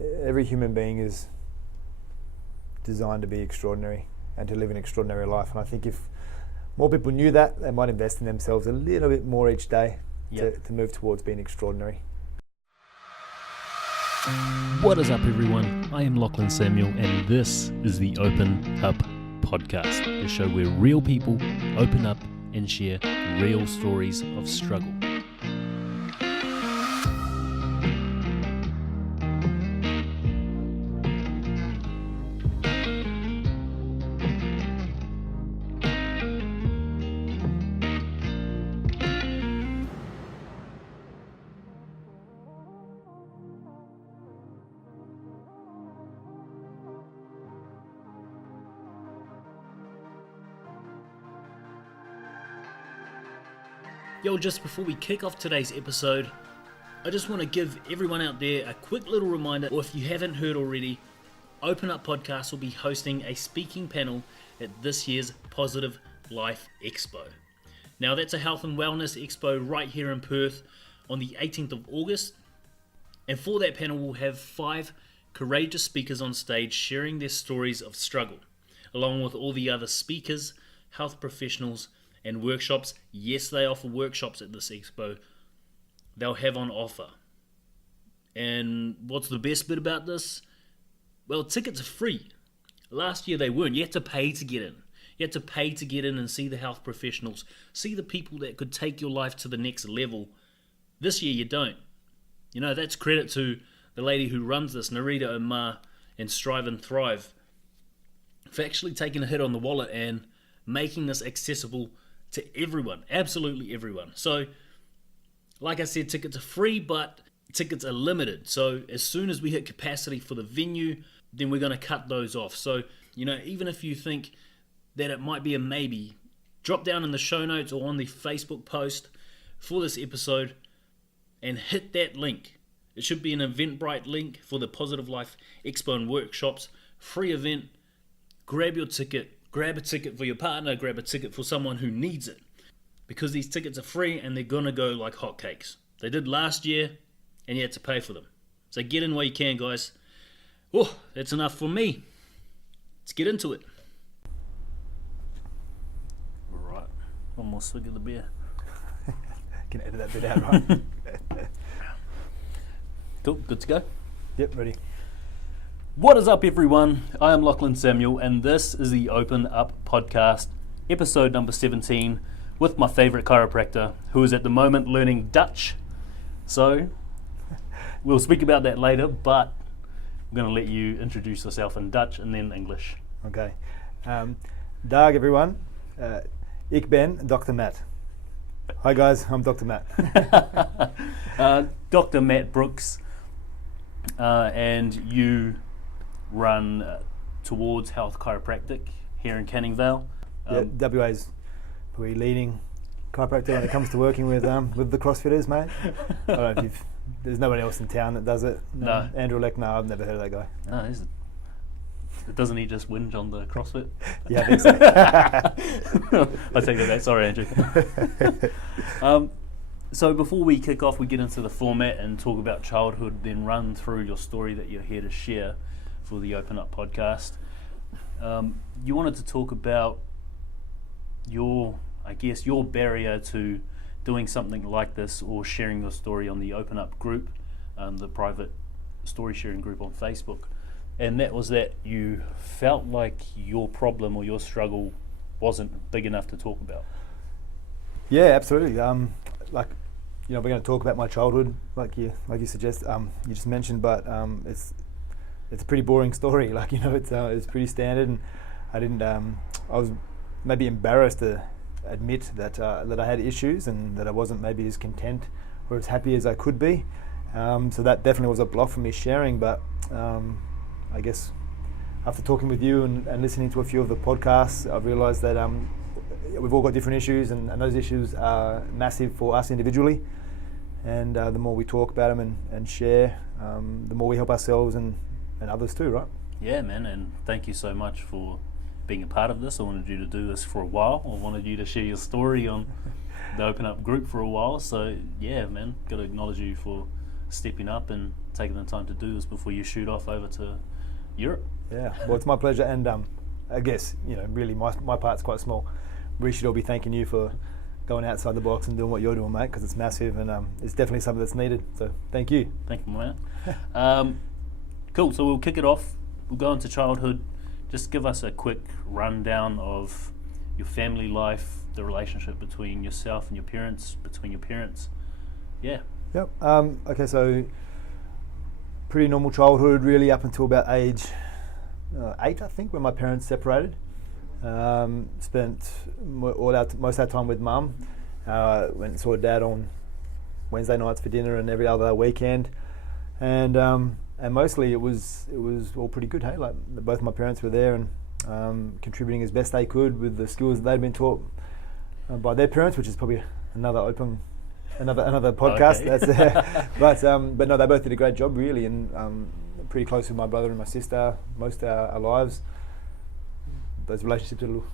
every human being is designed to be extraordinary and to live an extraordinary life. And I think if more people knew that, they might invest in themselves a little bit more each day to move towards being extraordinary. What is up, everyone? I am Lachlan Samuel, and this is the Open Up Podcast, the show where real people open up and share real stories of struggle. Yo, just before we kick off today's episode, I just want to give everyone out there a quick little reminder, or if you haven't heard already, Open Up Podcast will be hosting a speaking panel at this year's Positive Life Expo. Now, that's a health and wellness expo right here in Perth on the 18th of August. And for that panel, we'll have 5 courageous speakers on stage sharing their stories of struggle, along with all the other speakers, health professionals, and workshops. Yes, they offer workshops at this expo. They'll have on offer. And what's the best bit about this? Well, tickets are free. Last year they weren't. You had to pay to get in. You had to pay to get in and see the health professionals, see the people that could take your life to the next level. This year you don't. You know, that's credit to the lady who runs this, Narita Omar and Strive and Thrive, for actually taking a hit on the wallet and making this accessible to everyone, absolutely everyone. So, like I said, tickets are free, but tickets are limited. So, as soon as we hit capacity for the venue, then we're going to cut those off. So, you know, even if you think that it might be a maybe, drop down in the show notes or on the Facebook post for this episode and hit that link. It should be an Eventbrite link for the Positive Life Expo and Workshops. Free event. Grab your ticket. Grab a ticket for your partner, grab a ticket for someone who needs it. Because these tickets are free and they're going to go like hotcakes. They did last year and you had to pay for them. So get in while you can, guys. Oh, that's enough for me. Let's get into it. Alright, one more swig of the beer. Can edit that bit out, right? Cool, good to go? Yep, ready. What is up, everyone? I am Lachlan Samuel, and this is the Open Up Podcast, episode number 17, with my favourite chiropractor, who is at the moment learning Dutch. So, we'll speak about that later, but I'm going to let you introduce yourself in Dutch and then English. Okay. Dag, everyone. Ik ben Dr. Matt. Hi, guys. I'm Dr. Matt. Dr. Matt Brooks, and you run Toward Health Chiropractic here in Canning Vale. WA's probably leading chiropractor when it comes to working with the CrossFitters, mate. I don't know if there's nobody else in town that does it. No. Andrew Leck, no, I've never heard of that guy. No, doesn't he just whinge on the CrossFit? Yeah, I think so. I take that back. Sorry, Andrew. So before we kick off, we get into the format and talk about childhood, then run through your story that you're here to share for the Open Up Podcast. You wanted to talk about your barrier to doing something like this or sharing your story on the Open Up group, the private story sharing group on Facebook. And that was that you felt like your problem or your struggle wasn't big enough to talk about. Yeah, absolutely. We're going to talk about my childhood, like you suggest. You just mentioned, but it's a pretty boring story. It's pretty standard, and I was maybe embarrassed to admit that I had issues and that I wasn't maybe as content or as happy as I could be. So that definitely was a block for me sharing. But I guess after talking with you and listening to a few of the podcasts, I've realised that we've all got different issues, and those issues are massive for us individually. And the more we talk about them and share, the more we help ourselves and others too, right? Yeah, man, and thank you so much for being a part of this. I wanted you to do this for a while. I wanted you to share your story on the Open Up group for a while. So yeah, man, got to acknowledge you for stepping up and taking the time to do this before you shoot off over to Europe. Yeah, well, it's my pleasure, and I guess, really my part's quite small. We should all be thanking you for going outside the box and doing what you're doing, mate, because it's massive, and it's definitely something that's needed. So thank you. Thank you, mate. Cool. So we'll kick it off. We'll go into childhood. Just give us a quick rundown of your family life, the relationship between yourself and your parents, between your parents. Yeah. Yep. Okay, so pretty normal childhood, really, up until about age 8, I think, when my parents separated. Spent most of that time with mum. Went and saw dad on Wednesday nights for dinner and every other weekend, and mostly it was all pretty good. Hey, like both my parents were there and contributing as best they could with the skills that they'd been taught by their parents, which is probably another podcast. Okay. But no, they both did a great job, really, and pretty close with my brother and my sister most of our lives. Those relationships are a little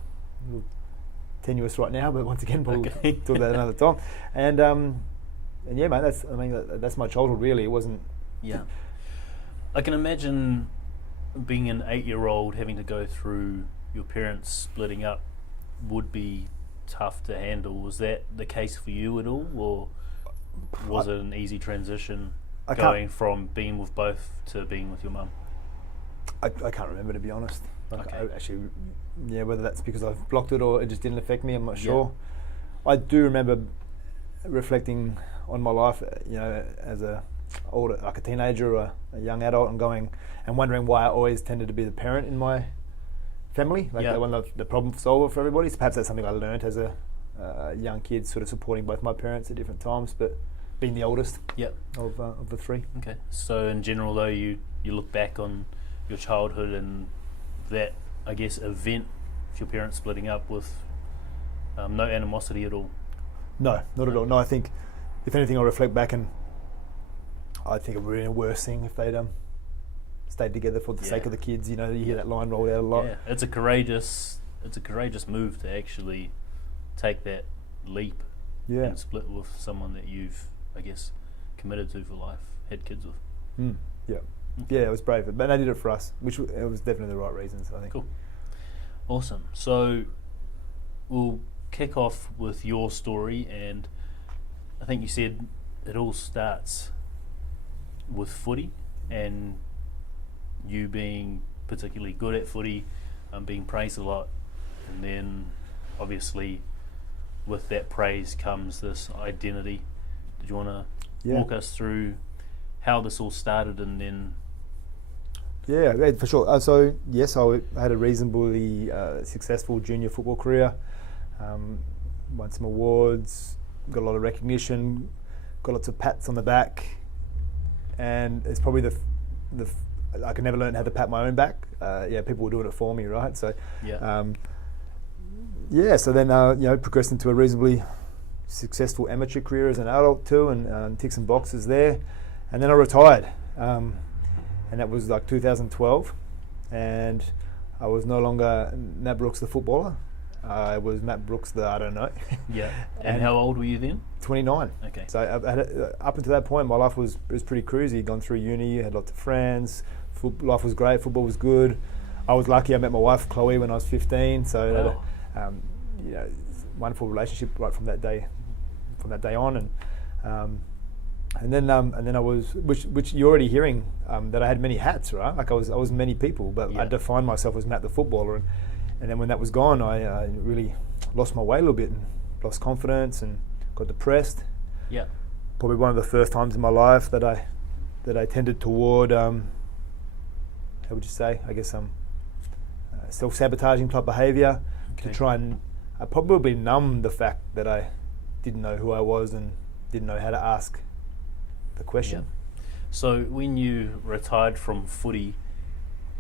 tenuous right now, but once again, we'll talk about another time. And yeah, mate, that's my childhood, really. It wasn't. Yeah. I can imagine being an 8-year-old having to go through your parents splitting up would be tough to handle. Was that the case for you at all, or was it an easy transition going from being with both to being with your mum? I can't remember, to be honest. Okay. Whether that's because I've blocked it or it just didn't affect me, I'm not sure. I do remember reflecting on my life, as a teenager or a young adult, and wondering why I always tended to be the parent in my family, the problem solver for everybody. So perhaps that's something I learnt as a young kid, sort of supporting both my parents at different times, but being the oldest of the three. Okay. So in general, though, you look back on your childhood and that, I guess, event of your parents splitting up with no animosity at all? No, not at all. No, I think, if anything, I'll reflect back and I think it would have been a worse thing if they'd stayed together for the sake of the kids. You hear that line rolled out a lot. Yeah, it's a courageous move to actually take that leap and split with someone that you've, I guess, committed to for life, had kids with. Yeah. Yeah, it was brave, but they did it for us, which it was definitely the right reasons, I think. Cool. Awesome. So we'll kick off with your story, and I think you said it all starts with footy and you being particularly good at footy, being praised a lot, and then obviously with that praise comes this identity. Did you want to walk us through how this all started and then... Yeah, for sure. So yes, I had a reasonably successful junior football career. Won some awards, got a lot of recognition, got lots of pats on the back, and it's probably I could never learn how to pat my own back. People were doing it for me, right? So so then progressed into a reasonably successful amateur career as an adult too, and ticked some boxes there, and then I retired. And that was like 2012, and I was no longer Matt Brooks the footballer. I was Matt Brooks the I don't know. Yeah. And how old were you then? 29. Okay. So up until that point, my life was pretty cruisy. Gone through uni, had lots of friends. Life was great. Football was good. I was lucky. I met my wife Chloe when I was 15. So wonderful relationship right from that day on, and then I was, which you're already hearing, that I had many hats, right? Like I was many people, but I defined myself as Matt the footballer, and then when that was gone, I really lost my way a little bit and lost confidence and got depressed. Yeah. Probably one of the first times in my life that I tended toward, how would you say? I guess self-sabotaging type behaviour to try and probably numb the fact that I didn't know who I was and didn't know how to ask the question. Yeah. So when you retired from footy,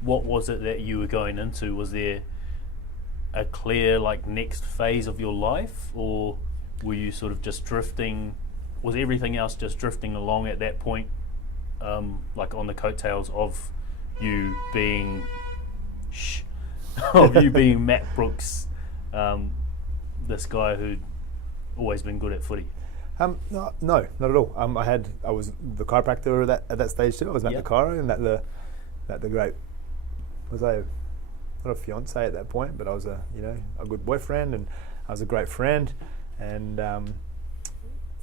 what was it that you were going into? Was there a clear next phase of your life, or were you sort of just drifting? Was everything else just drifting along at that point, on the coattails of you being Matt Brooks, this guy who'd always been good at footy? No, not at all. I was the chiropractor at that stage too. I was at the chiro, and that the great, was I not a fiance at that point, but I was a good boyfriend, and I was a great friend, and a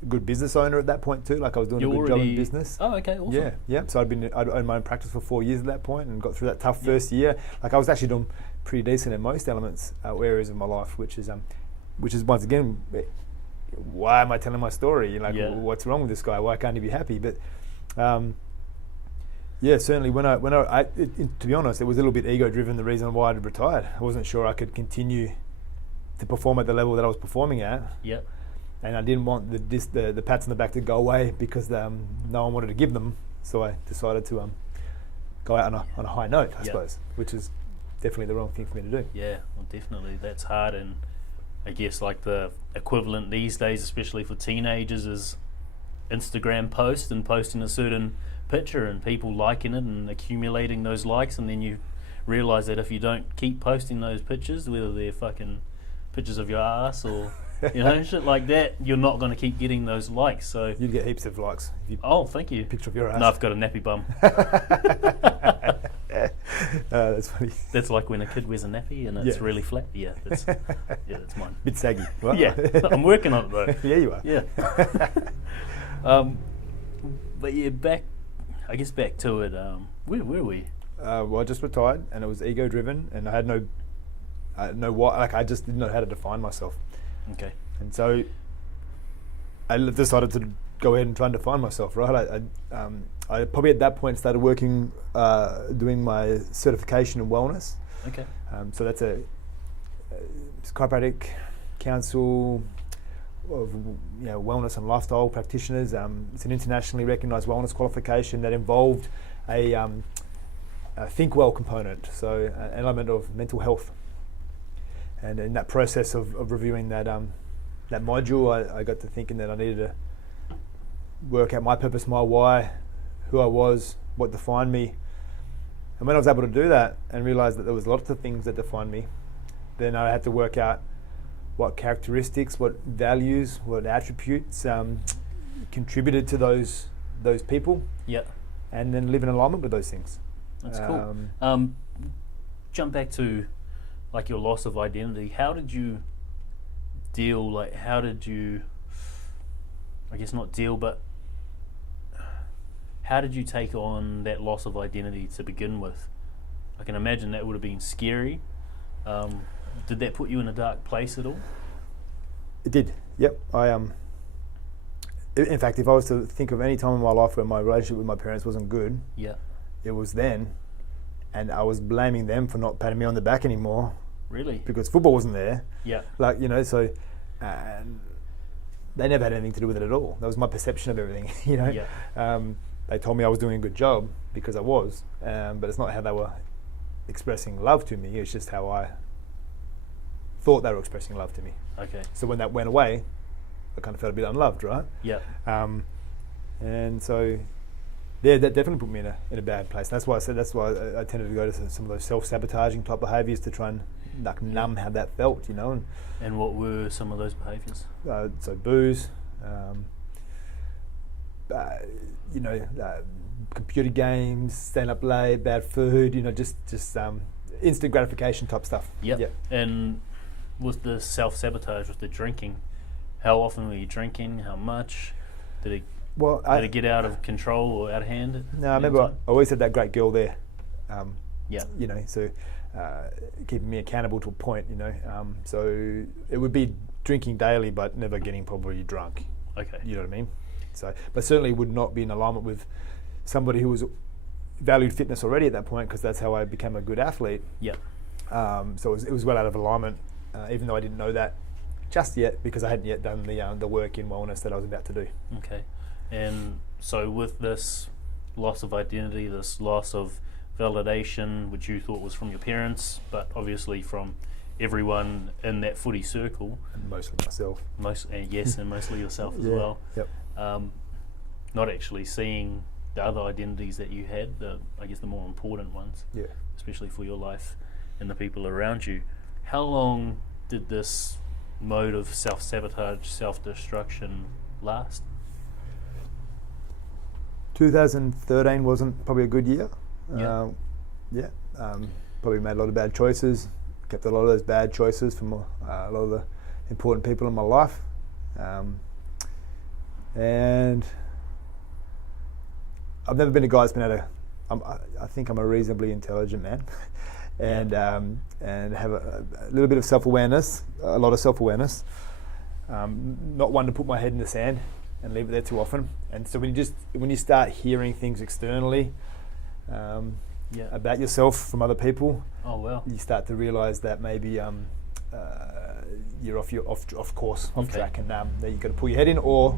good business owner at that point too. Like I was doing a good job in business. Oh, okay, awesome. Yeah. So I'd owned my own practice for 4 years at that point, and got through that tough first year. Like I was actually doing pretty decent in most elements, areas of my life, which is once again, why am I telling my story? What's wrong with this guy? Why can't he be happy? But certainly to be honest, it was a little bit ego driven. The reason why I'd retired, I wasn't sure I could continue to perform at the level that I was performing at. Yep. And I didn't want the pats on the back to go away because no one wanted to give them. So I decided to go out on a high note, I suppose, which is definitely the wrong thing for me to do. Yeah, well, definitely that's hard, and I guess like the equivalent these days, especially for teenagers, is Instagram post and posting a certain picture and people liking it and accumulating those likes, and then you realise that if you don't keep posting those pictures, whether they're fucking pictures of your ass or shit like that, you're not going to keep getting those likes. So you'd get heaps of likes. Thank you. Picture of your ass. No, I've got a nappy bum. That's funny. That's like when a kid wears a nappy and it's really flat. Yeah, that's mine. Bit saggy. Right? Yeah, I'm working on it though. Yeah, you are. Yeah. But yeah, back to it. Where were we? Well, I just retired, and it was ego driven, and I had I just didn't know how to define myself. Okay. And so I decided to go ahead and try and define myself. Right. I probably at that point started working, doing my certification in wellness. Okay. So that's a chiropractic council of wellness and lifestyle practitioners. It's an internationally recognised wellness qualification that involved a think well component, so an element of mental health. And in that process of reviewing that module, I got to thinking that I needed to work out my purpose, my why, who I was, what defined me. And when I was able to do that and realised that there was lots of things that defined me, then I had to work out what characteristics, what values, what attributes contributed to those people. Yeah. And then live in alignment with those things. That's cool. Jump back to like your loss of identity. How did you deal? I guess not deal, but how did you take on that loss of identity to begin with? I can imagine that would have been scary. Did that put you in a dark place at all? It did. Yep. In fact, if I was to think of any time in my life where my relationship with my parents wasn't good, it was then, and I was blaming them for not patting me on the back anymore. Really? Because football wasn't there. Yeah. So they never had anything to do with it at all. That was my perception of everything. Yeah. They told me I was doing a good job because I was, but it's not how they were expressing love to me. It's just how I thought they were expressing love to me. Okay. So when that went away, I kind of felt a bit unloved, right? Yeah. And so, that definitely put me in a bad place. That's why I tended to go to some of those self-sabotaging type behaviours to try and numb how that felt, And what were some of those behaviours? So booze, computer games, staying up late, bad food, just instant gratification type stuff. Yep. Yeah. And with the self-sabotage, with the drinking, how often were you drinking? How much? Did it get out of control or out of hand? No, I remember I always had that great girl there. Keeping me accountable to a point, so it would be drinking daily, but never getting probably drunk. Okay. You know what I mean? So, but certainly would not be in alignment with somebody who was valued fitness already at that point, because that's how I became a good athlete. Yeah. So it was well out of alignment, even though I didn't know that just yet, because I hadn't yet done the work in wellness that I was about to do. Okay. And so with this loss of identity, this loss of validation, which you thought was from your parents, but obviously from everyone in that footy circle. And mostly myself. And mostly yourself as well. Yep. Not actually seeing the other identities that you had, the more important ones, especially for your life and the people around you. How long did this mode of self-sabotage, self-destruction last? 2013 wasn't probably a good year. Yeah. Probably made a lot of bad choices. Kept a lot of those bad choices from a lot of the important people in my life. And I've never been a guy that's been I think I'm a reasonably intelligent man, and have a little bit of self-awareness, a lot of self-awareness. Not one to put my head in the sand and leave it there too often. And so when you start hearing things externally about yourself from other people, you start to realise that maybe you're off course, off track, and that you've got to pull your head in or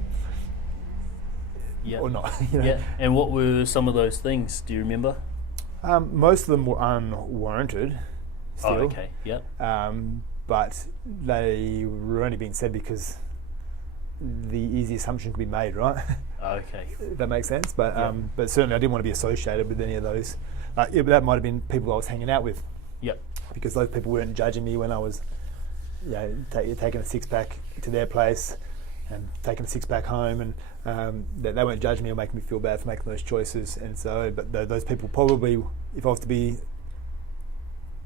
not. Yeah. And what were some of those things? Do you remember? Most of them were unwarranted. Still. Oh, okay. Yeah. But they were only being said because the easy assumption could be made, right? Okay. If that makes sense. But but certainly I didn't want to be associated with any of those. That might have been people I was hanging out with. Yep. Because those people weren't judging me when I was, taking a six-pack to their place and taking a six-pack home, and they weren't judging me or making me feel bad for making those choices. And so, but those people probably, if I was to be,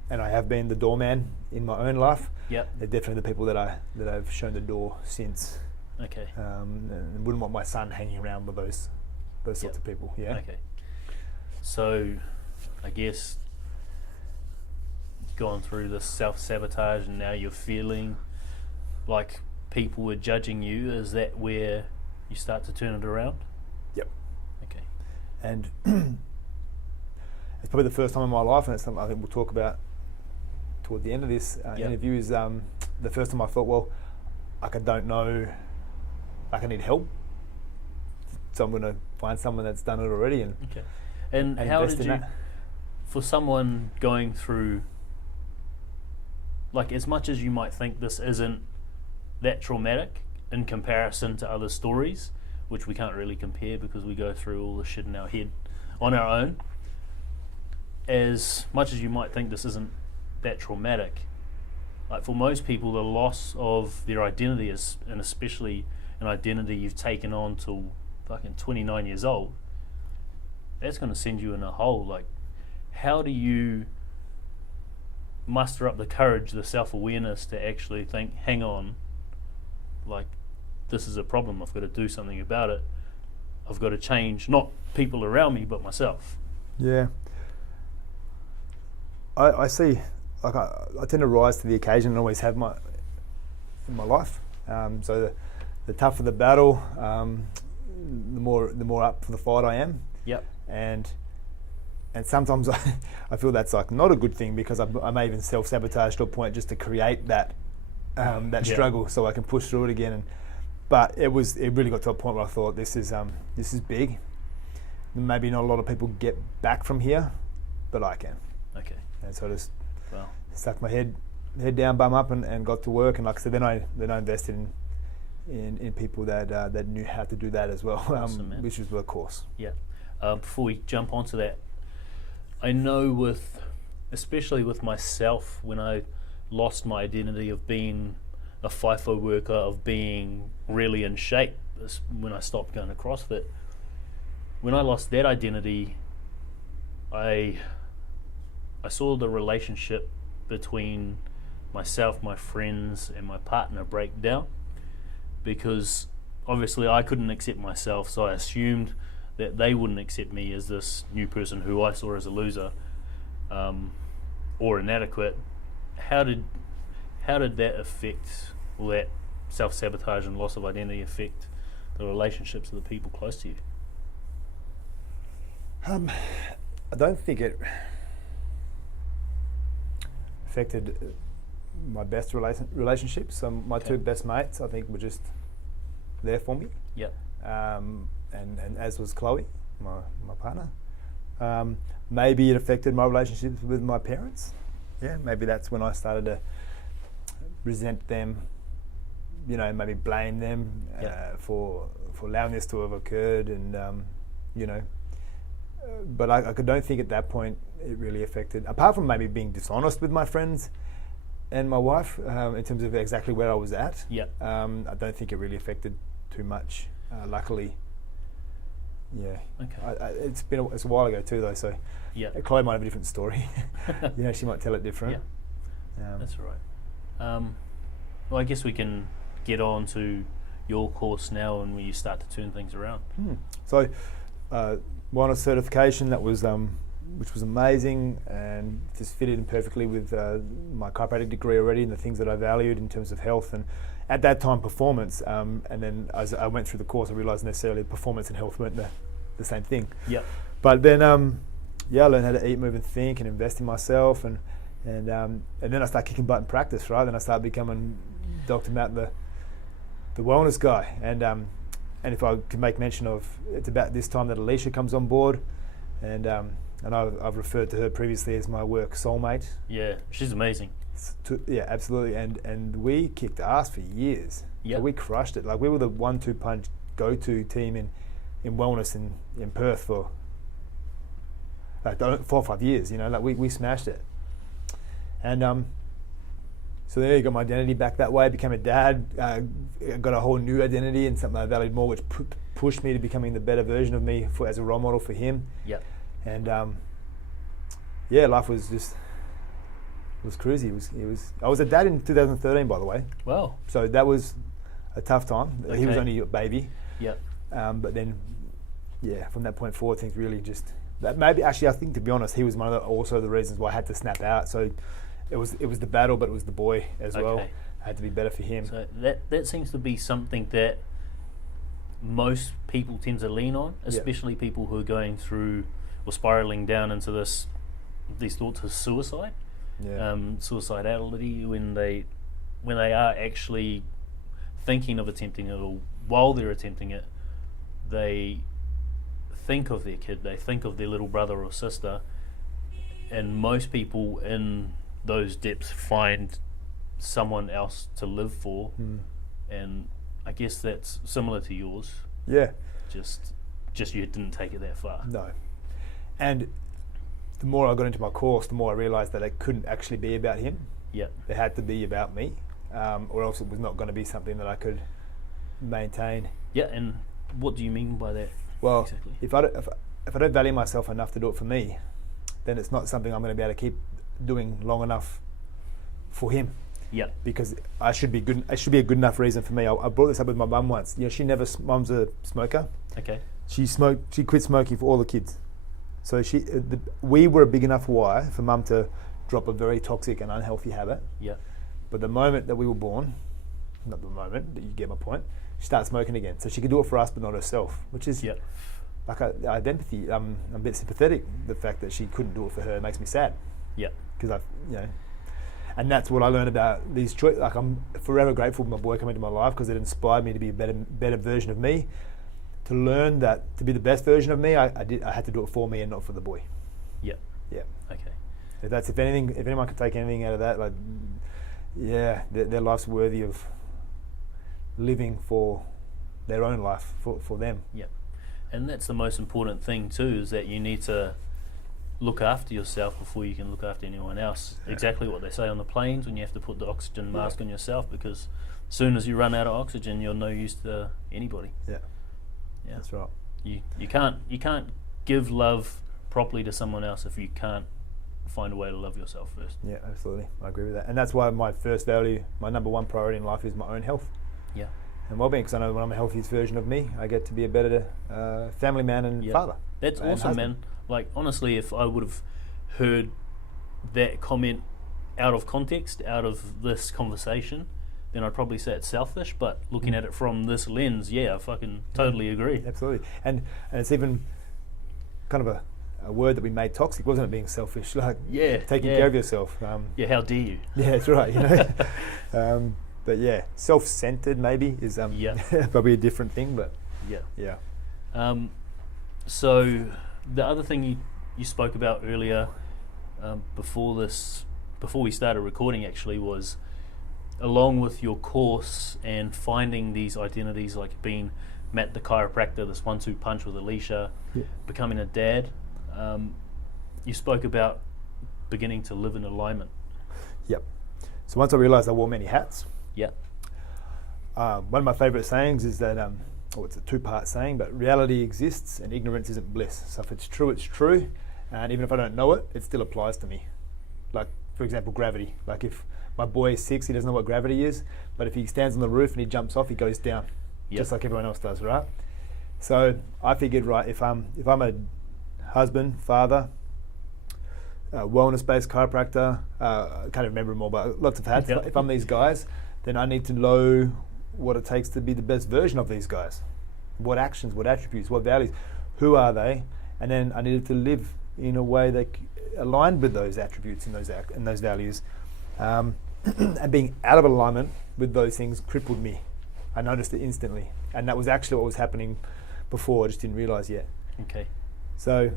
and I have been the doorman in my own life, they're definitely the people that I've shown the door since. Okay. And wouldn't want my son hanging around with those sorts of people. Yeah. Okay. So, I guess gone through this self-sabotage and now you're feeling like people were judging you. Is that where you start to turn it around? Yep. Okay. And it's probably the first time in my life, and it's something I think we'll talk about toward the end of this interview, is the first time I thought, well, I don't know, I need help, so I'm going to find someone that's done it already and how invest did in you, that. For someone going through, like, as much as you might think this isn't that traumatic in comparison to other stories, which we can't really compare because we go through all the shit in our head on our own, as much as you might think this isn't that traumatic, like for most people the loss of their identity is, and especially an identity you've taken on till fucking 29 years old, that's going to send you in a hole. Like, how do you muster up the courage, the self-awareness to actually think, hang on, like, this is a problem, I've got to do something about it, I've got to change not people around me but myself? Yeah, I see, like I tend to rise to the occasion and always have in my life. So the tougher the battle, the more up for the fight I am. Yep. And sometimes I feel that's like not a good thing, because I may even self-sabotage to a point just to create that struggle so I can push through it again. But it really got to a point where I thought, this is big. Maybe not a lot of people get back from here, but I can. Okay. And so I just stuck my head down, bum up, and got to work. And like I said, then I invested in people that knew how to do that as well, awesome, which was the course. Yeah. Before we jump onto that, I know especially with myself, when I lost my identity of being a FIFO worker, of being really in shape, when I stopped going to CrossFit, when I lost that identity, I saw the relationship between myself, my friends, and my partner break down, because obviously I couldn't accept myself, so I assumed that they wouldn't accept me as this new person who I saw as a loser or inadequate. How did that affect, or that self-sabotage and loss of identity affect the relationships of the people close to you? I don't think it affected my best relationships. My two best mates, I think, were just there for me. Yep. And as was Chloe, my partner. Maybe it affected my relationships with my parents. Yeah, maybe that's when I started to resent them, maybe blame them for allowing this to have occurred, and but I don't think at that point it really affected, apart from maybe being dishonest with my friends and my wife in terms of exactly where I was at. Yep. I don't think it really affected too much luckily, yeah. Okay. It's a while ago too though, so Yeah. Chloe might have a different story. She might tell it different. That's all right. Well, I guess we can get on to your course now and when you start to turn things around. So, won a certification that was, which was amazing and just fitted in perfectly with my chiropractic degree already and the things that I valued in terms of health and at that time performance. And then as I went through the course, I realised necessarily performance and health weren't the same thing. Yeah. But then, I learned how to eat, move, and think, and invest in myself, and then I started kicking butt in practice. Right, then I started becoming Dr. Matt, the wellness guy, and if I could make mention of, it's about this time that Alicia comes on board, and I've referred to her previously as my work soulmate. Yeah, she's amazing. Yeah, absolutely, and we kicked ass for years. Yeah, we crushed it. Like we were the 1-2 punch go-to team in wellness in Perth for like 4 or 5 years. We smashed it, and so there you got my identity back that way. Became a dad, got a whole new identity and something I valued more, which pushed me to becoming the better version of me as a role model for him. Yeah, and life was just. It was crazy. I was a dad in 2013, by the way. Wow. So that was a tough time. Okay. He was only a baby. Yeah. But then, from that point forward, things really just. Maybe actually, I think to be honest, he was one of also the reasons why I had to snap out. So it was the battle, but it was the boy as well. I had to be better for him. So that seems to be something that most people tend to lean on, especially people who are going through or spiraling down into these thoughts of suicide. Suicidality when they are actually thinking of attempting it, or while they're attempting it, they think of their kid, they think of their little brother or sister, and most people in those depths find someone else to live for, and I guess that's similar to yours. Yeah. Just you didn't take it that far. No. And the more I got into my course, the more I realised that it couldn't actually be about him. Yeah. It had to be about me, or else it was not going to be something that I could maintain. Yeah, and what do you mean by that? Well, exactly? if I don't value myself enough to do it for me, then it's not something I'm going to be able to keep doing long enough for him. Yeah. Because I should be good. It should be a good enough reason for me. I brought this up with my mum once. Mum's a smoker. Okay. She quit smoking for all the kids. So we were a big enough why for Mum to drop a very toxic and unhealthy habit. Yeah. But the moment that we were born, not the moment, but you get my point, she started smoking again. So she could do it for us, but not herself, which is like I have empathy. I'm a bit sympathetic. The fact that she couldn't do it for her makes me sad. Yeah. Because and that's what I learned about these choices. Like I'm forever grateful for my boy coming into my life because it inspired me to be a better version of me. To learn that to be the best version of me, I had to do it for me and not for the boy. Yeah. Yeah. Okay. If anyone could take anything out of that, like, their life's worthy of living for their own life for them. Yeah. And that's the most important thing too, is that you need to look after yourself before you can look after anyone else. Yeah. Exactly what they say on the planes when you have to put the oxygen mask on yourself, because as soon as you run out of oxygen, you're no use to anybody. Yeah. Yeah. That's right. You can't give love properly to someone else if you can't find a way to love yourself first. Yeah, absolutely. I agree with that. And that's why my first value, my number one priority in life is my own health. Yeah. And well-being, because I know when I'm the healthiest version of me, I get to be a better family man and father. That's awesome, man. Like, honestly, if I would have heard that comment out of context, out of this conversation, then I'd probably say it's selfish, but looking at it from this lens, I fucking totally agree. Absolutely. And it's even kind of a word that we made toxic, wasn't it, being selfish? Like, taking care of yourself. How dare you? Yeah, that's right, but self-centered maybe is probably a different thing, but so the other thing you spoke about earlier, before we started recording actually, was along with your course and finding these identities, like being Matt the chiropractor, this 1-2 punch with Alicia, becoming a dad, you spoke about beginning to live in alignment. Yep. So once I realised I wore many hats, one of my favourite sayings is that it's a two-part saying, but reality exists and ignorance isn't bliss. So if it's true, it's true, and even if I don't know it, it still applies to me. Like, for example, gravity. Like if my boy is 6, he doesn't know what gravity is, but if he stands on the roof and he jumps off, he goes down, just like everyone else does, right? So I figured, right, if I'm a husband, father, wellness-based chiropractor, I can't remember them all, but lots of hats. If I'm these guys, then I need to know what it takes to be the best version of these guys. What actions, what attributes, what values, who are they? And then I needed to live in a way that aligned with those attributes and those values. And being out of alignment with those things crippled me. I noticed it instantly. And that was actually what was happening before. I just didn't realize yet. Okay. So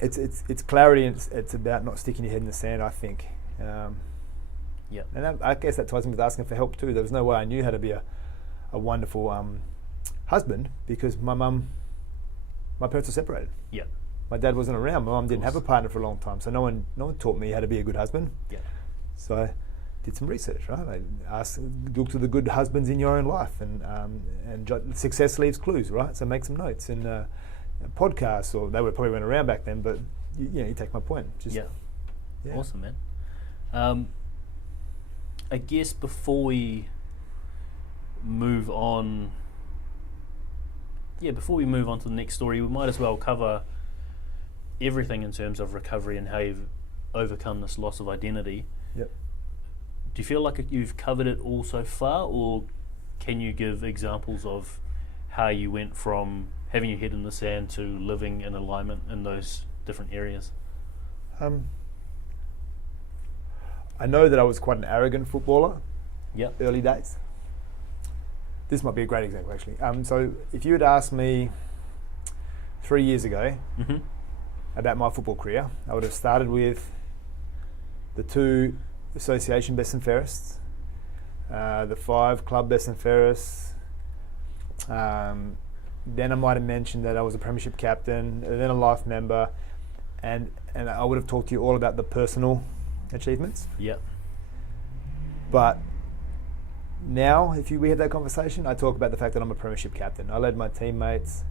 it's clarity, and it's about not sticking your head in the sand, I think. And I guess that ties in with asking for help too. There was no way I knew how to be a wonderful husband because my parents were separated. Yeah. My dad wasn't around. My mum didn't have a partner for a long time, so no one taught me how to be a good husband. Yeah. So I did some research, right? I looked at the good husbands in your own life, and success leaves clues, right? So make some notes and podcasts, or they probably weren't around back then, but you take my point. Yeah. Awesome, man. I guess before we move on, to the next story, we might as well cover everything in terms of recovery and how you've overcome this loss of identity. Yep. Do you feel like you've covered it all so far, or can you give examples of how you went from having your head in the sand to living in alignment in those different areas? I know that I was quite an arrogant footballer. Yeah. Early days. This might be a great example, actually. So if you had asked me 3 years ago about my football career, I would have started with the 2 association best and fairest, the 5 club best and fairest. Then I might have mentioned that I was a premiership captain, and then a life member, and I would have talked to you all about the personal achievements. Yeah. But now, if we had that conversation, I talk about the fact that I'm a premiership captain. I led my teammates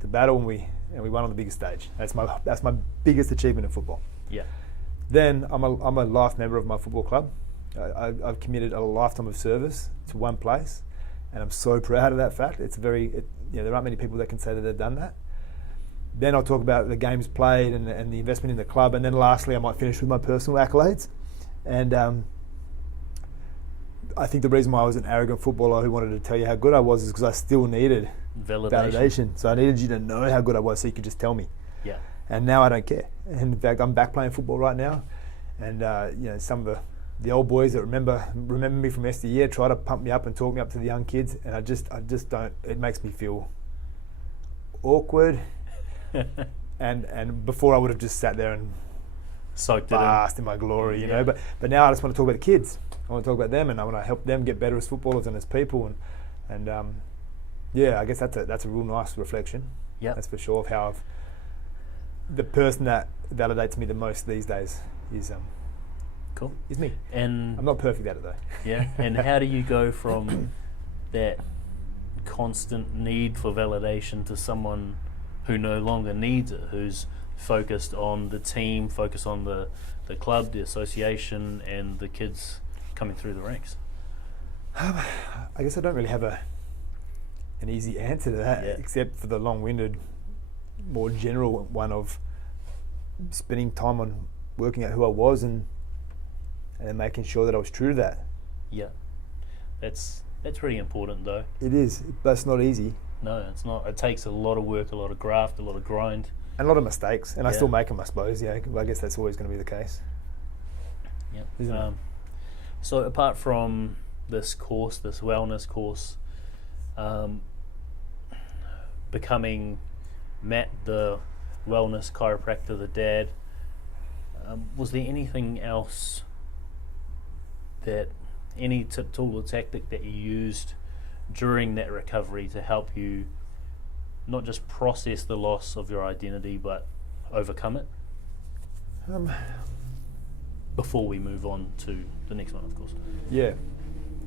to battle, and we won on the biggest stage. That's my biggest achievement in football. Yeah. Then I'm a life member of my football club. I've committed a lifetime of service to one place, and I'm so proud of that fact. There aren't many people that can say that they've done that. Then I'll talk about the games played and the investment in the club, and then lastly I might finish with my personal accolades. And I think the reason why I was an arrogant footballer who wanted to tell you how good I was is because I still needed validation. So I needed you to know how good I was so you could just tell me. Yeah. And now I don't care. And in fact, I'm back playing football right now, and some of the old boys that remember me from yesteryear try to pump me up and talk me up to the young kids, and I just don't. It makes me feel awkward. and before I would have just sat there and soaked basked in my glory, you know. But now I just want to talk about the kids. I want to talk about them, and I want to help them get better as footballers and as people. And I guess that's a real nice reflection. Yeah, that's for sure of how the person that validates me the most these days is cool. Is me. And I'm not perfect at it though. Yeah. And how do you go from that constant need for validation to someone who no longer needs it, who's focused on the team, focused on the club, the association, and the kids coming through the ranks? I guess I don't really have an easy answer to that, except for the long-winded, more general one of spending time on working out who I was and making sure that I was true to that. Yeah, that's pretty important though. It is, but it's not easy. No, it's not. It takes a lot of work, a lot of graft, a lot of grind. And a lot of mistakes, and I still make them, I suppose. I guess that's always going to be the case. Yeah. So apart from this course, this wellness course, becoming Matt, the wellness chiropractor, the dad, was there anything else any tool or tactic that you used during that recovery to help you not just process the loss of your identity but overcome it? Before we move on to the next one, of course. Yeah.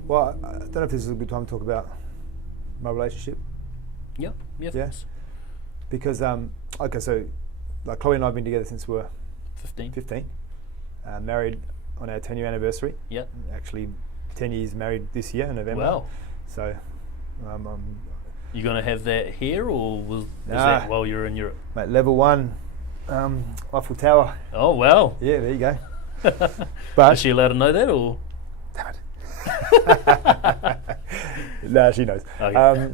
Well, I don't know if this is a good time to talk about my relationship Yep. Yep. Yeah. Because okay, so like Chloe and I have been together since we're 15. Married on our 10-year anniversary. Yep. Actually, 10 years married this year in November. Wow. So, you gonna have that here, or was Nah. that while you were in Europe? mate, level 1, Eiffel Tower. Oh wow. Yeah, there you go. Is But she allowed to know that, or? damn it. No, she knows. Okay.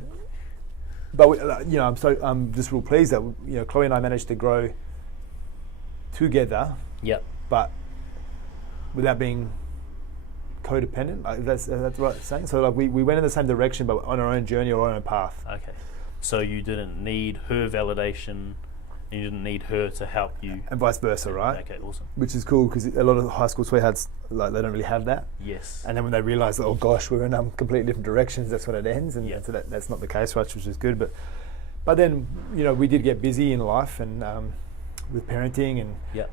But I'm just real pleased that Chloe and I managed to grow together, Yep. but without being codependent. Like that's what I'm saying. So like we went in the same direction, but on our own journey or our own path. Okay. So you didn't need her validation, and you didn't need her to help you. And vice versa, right? Okay, awesome. Which is cool because a lot of high school sweethearts, like, they don't really have that. Yes. And then when they realise that, oh gosh, we're in completely different directions, that's when it ends. And Yeah. so that's not the case, right? Which is good. But then we did get busy in life and with parenting and Yep.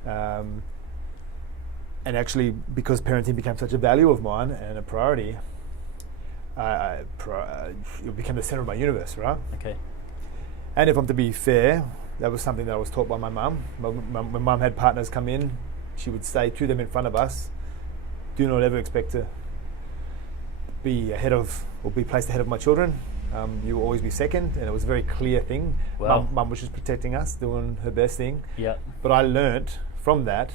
and actually because parenting became such a value of mine and a priority, it became the centre of my universe, right? Okay. And if I'm to be fair, that was something that I was taught by my mum. When mum had partners come in, she would say to them in front of us, do not ever expect to be ahead of or be placed ahead of my children. You will always be second. And it was a very clear thing. Wow. Mum was just protecting us, doing her best thing. Yeah. But I learnt from that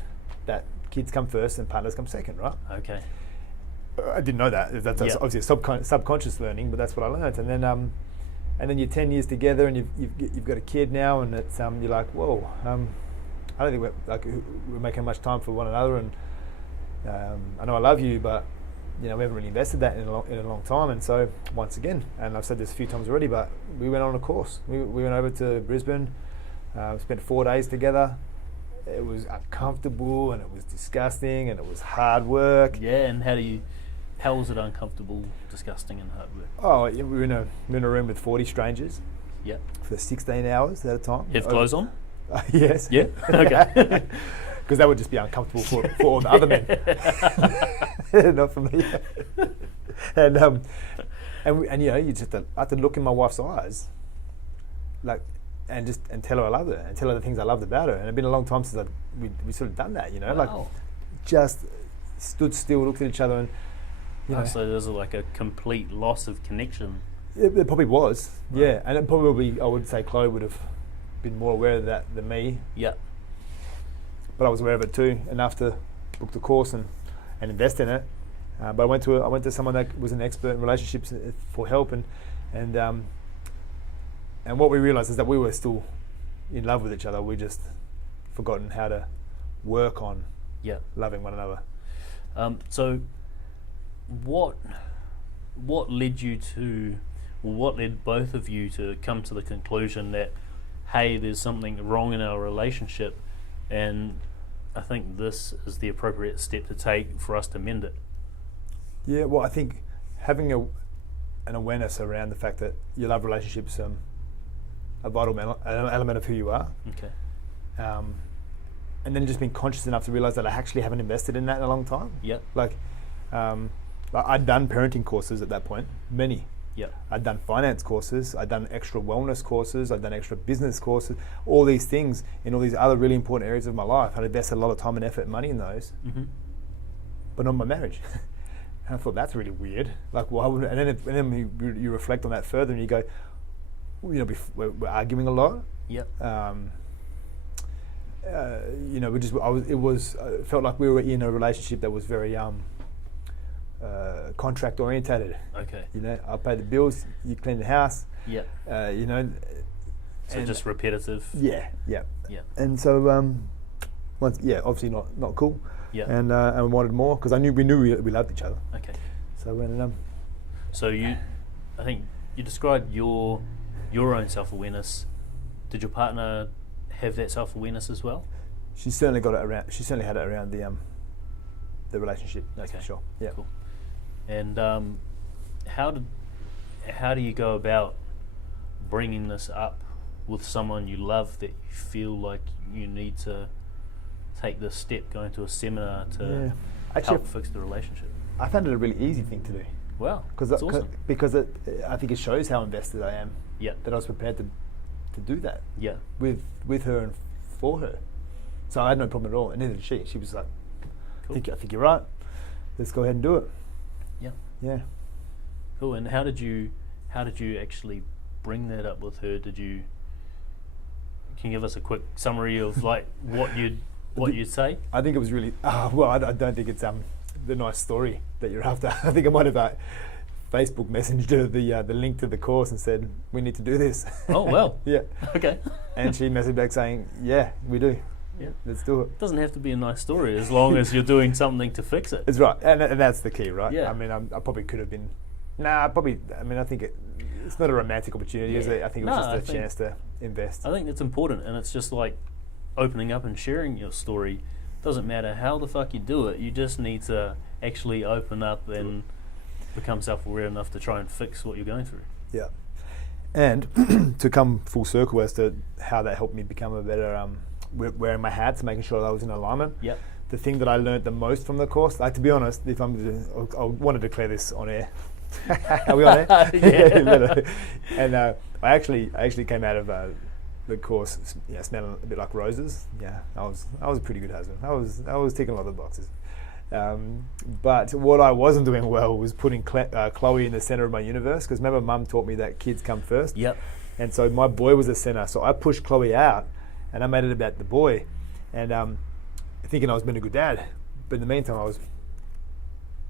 kids come first and partners come second, right? Okay. I didn't know that. That's Yeah. obviously a subconscious learning, but that's what I learnt. And then you're 10 years together, and you've got a kid now, and it's you're like, whoa, I don't think we're making much time for one another, and I know I love you, but we haven't really invested that in a long time. And so once again, and I've said this a few times already, but we went on a course. We went over to Brisbane, spent 4 days together. It was uncomfortable, and it was disgusting, and it was hard work. Yeah, and how was it uncomfortable, disgusting, and hard work? Oh, yeah, we were in a room with 40 strangers Yep. for 16 hours at a time. Have clothes on? Yes. Yeah. Okay. Because that would just be uncomfortable for all the other men, not for me. And you just have to look in my wife's eyes, like, and tell her I love her, and tell her the things I loved about her. And it'd been a long time since we sort of done that, like Wow. just stood still, looked at each other, and So there's like a complete loss of connection. it probably was, Right. yeah. And it probably, I would say, Chloe would have been more aware of that than me. Yeah. But I was aware of it too, enough to book the course and invest in it. But I went to someone that was an expert in relationships for help, and what we realised is that we were still in love with each other. We just forgotten how to work on Yeah. loving one another. So what led you to, or what led both of you to come to the conclusion that, hey, there's something wrong in our relationship, and I think this is the appropriate step to take for us to mend it? Yeah, well, I think having an awareness around the fact that your love relationship's a vital element of who you are. Okay. And then just being conscious enough to realise that I actually haven't invested in that in a long time. Yep. Like I'd done parenting courses at that point, many. Yep. I'd done finance courses, I'd done extra wellness courses, I'd done extra business courses, all these things in all these other really important areas of my life. I'd invested a lot of time and effort and money in those, Mm-hmm. but not my marriage. And I thought, that's really weird. Like, why would? And then you reflect on that further, and you go, we're arguing a lot. Yep. It felt like we were in a relationship that was very contract orientated. Okay. I pay the bills, you clean the house. Yep. So and just repetitive. Yeah. Yeah. And so obviously not cool. Yeah. And we wanted more because we knew we loved each other. Okay. So when So I think you described your own self-awareness. Did your partner have that self-awareness as well? she certainly had it around the relationship. That's for sure. Yeah. Cool. And how do you go about bringing this up with someone you love that you feel like you need to take this step, going to a seminar to help fix the relationship? I found it a really easy thing to do. Wow, Because that's awesome. because I think it shows how invested I am Yeah. that I was prepared to do that Yeah. with her and for her. So I had no problem at all, and neither did she. She was like, Cool. I think you're right. Let's go ahead and do it. Yeah. Yeah. Cool. And how did you actually bring that up with her? Can you give us a quick summary of like what you'd say? I think it was really well. I don't think it's the nice story that you're after. I think I might have Facebook messaged her the link to the course and said we need to do this. Oh well. Yeah. Okay. And she messaged back saying, yeah, we do. Yeah. Let's do it. It doesn't have to be a nice story as long as you're doing something to fix it. It's right, and that's the key, right? Yeah. I mean, I probably could have been. I think it's not a romantic opportunity, is it? I think it was just a chance to invest. I think it's important, and it's just like opening up and sharing your story. Doesn't matter how the fuck you do it, you just need to actually open up and become self-aware enough to try and fix what you're going through. Yeah. And to come full circle as to how that helped me become a better wearing my hats, making sure that I was in alignment. Yep. The thing that I learned the most from the course, like, to be honest, I want to declare this on air. Are we on air? Yeah. And I actually came out of the course, smelling a bit like roses. Yeah, I was a pretty good husband. I was ticking a lot of the boxes. But what I wasn't doing well was putting Chloe in the center of my universe, because remember, Mum taught me that kids come first. Yep. And so my boy was the center. So I pushed Chloe out, and I made it about the boy, and thinking I was being a good dad. But in the meantime, I was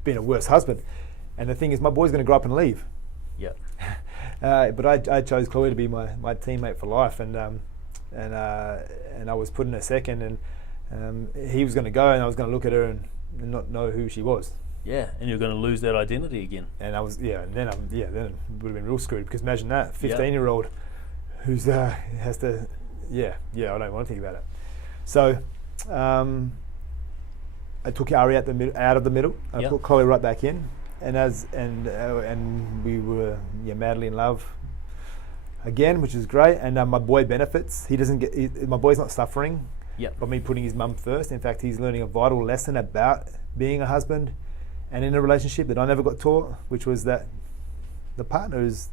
being a worse husband. And the thing is, my boy's going to grow up and leave. Yep. But I chose Chloe to be my teammate for life, and I was put in a second, and he was going to go, and I was going to look at her and not know who she was. Yeah, and you're going to lose that identity again. And I was, and then it would have been real screwed, because imagine that 15-year-old who's has to, I don't want to think about it. So I took Ari out of the middle. I put Chloe right back in, and we were madly in love again, which is great. And my boy benefits. He doesn't get. My boy's not suffering. Yep. By me putting his mum first. In fact, he's learning a vital lesson about being a husband and in a relationship that I never got taught, which was that the partner is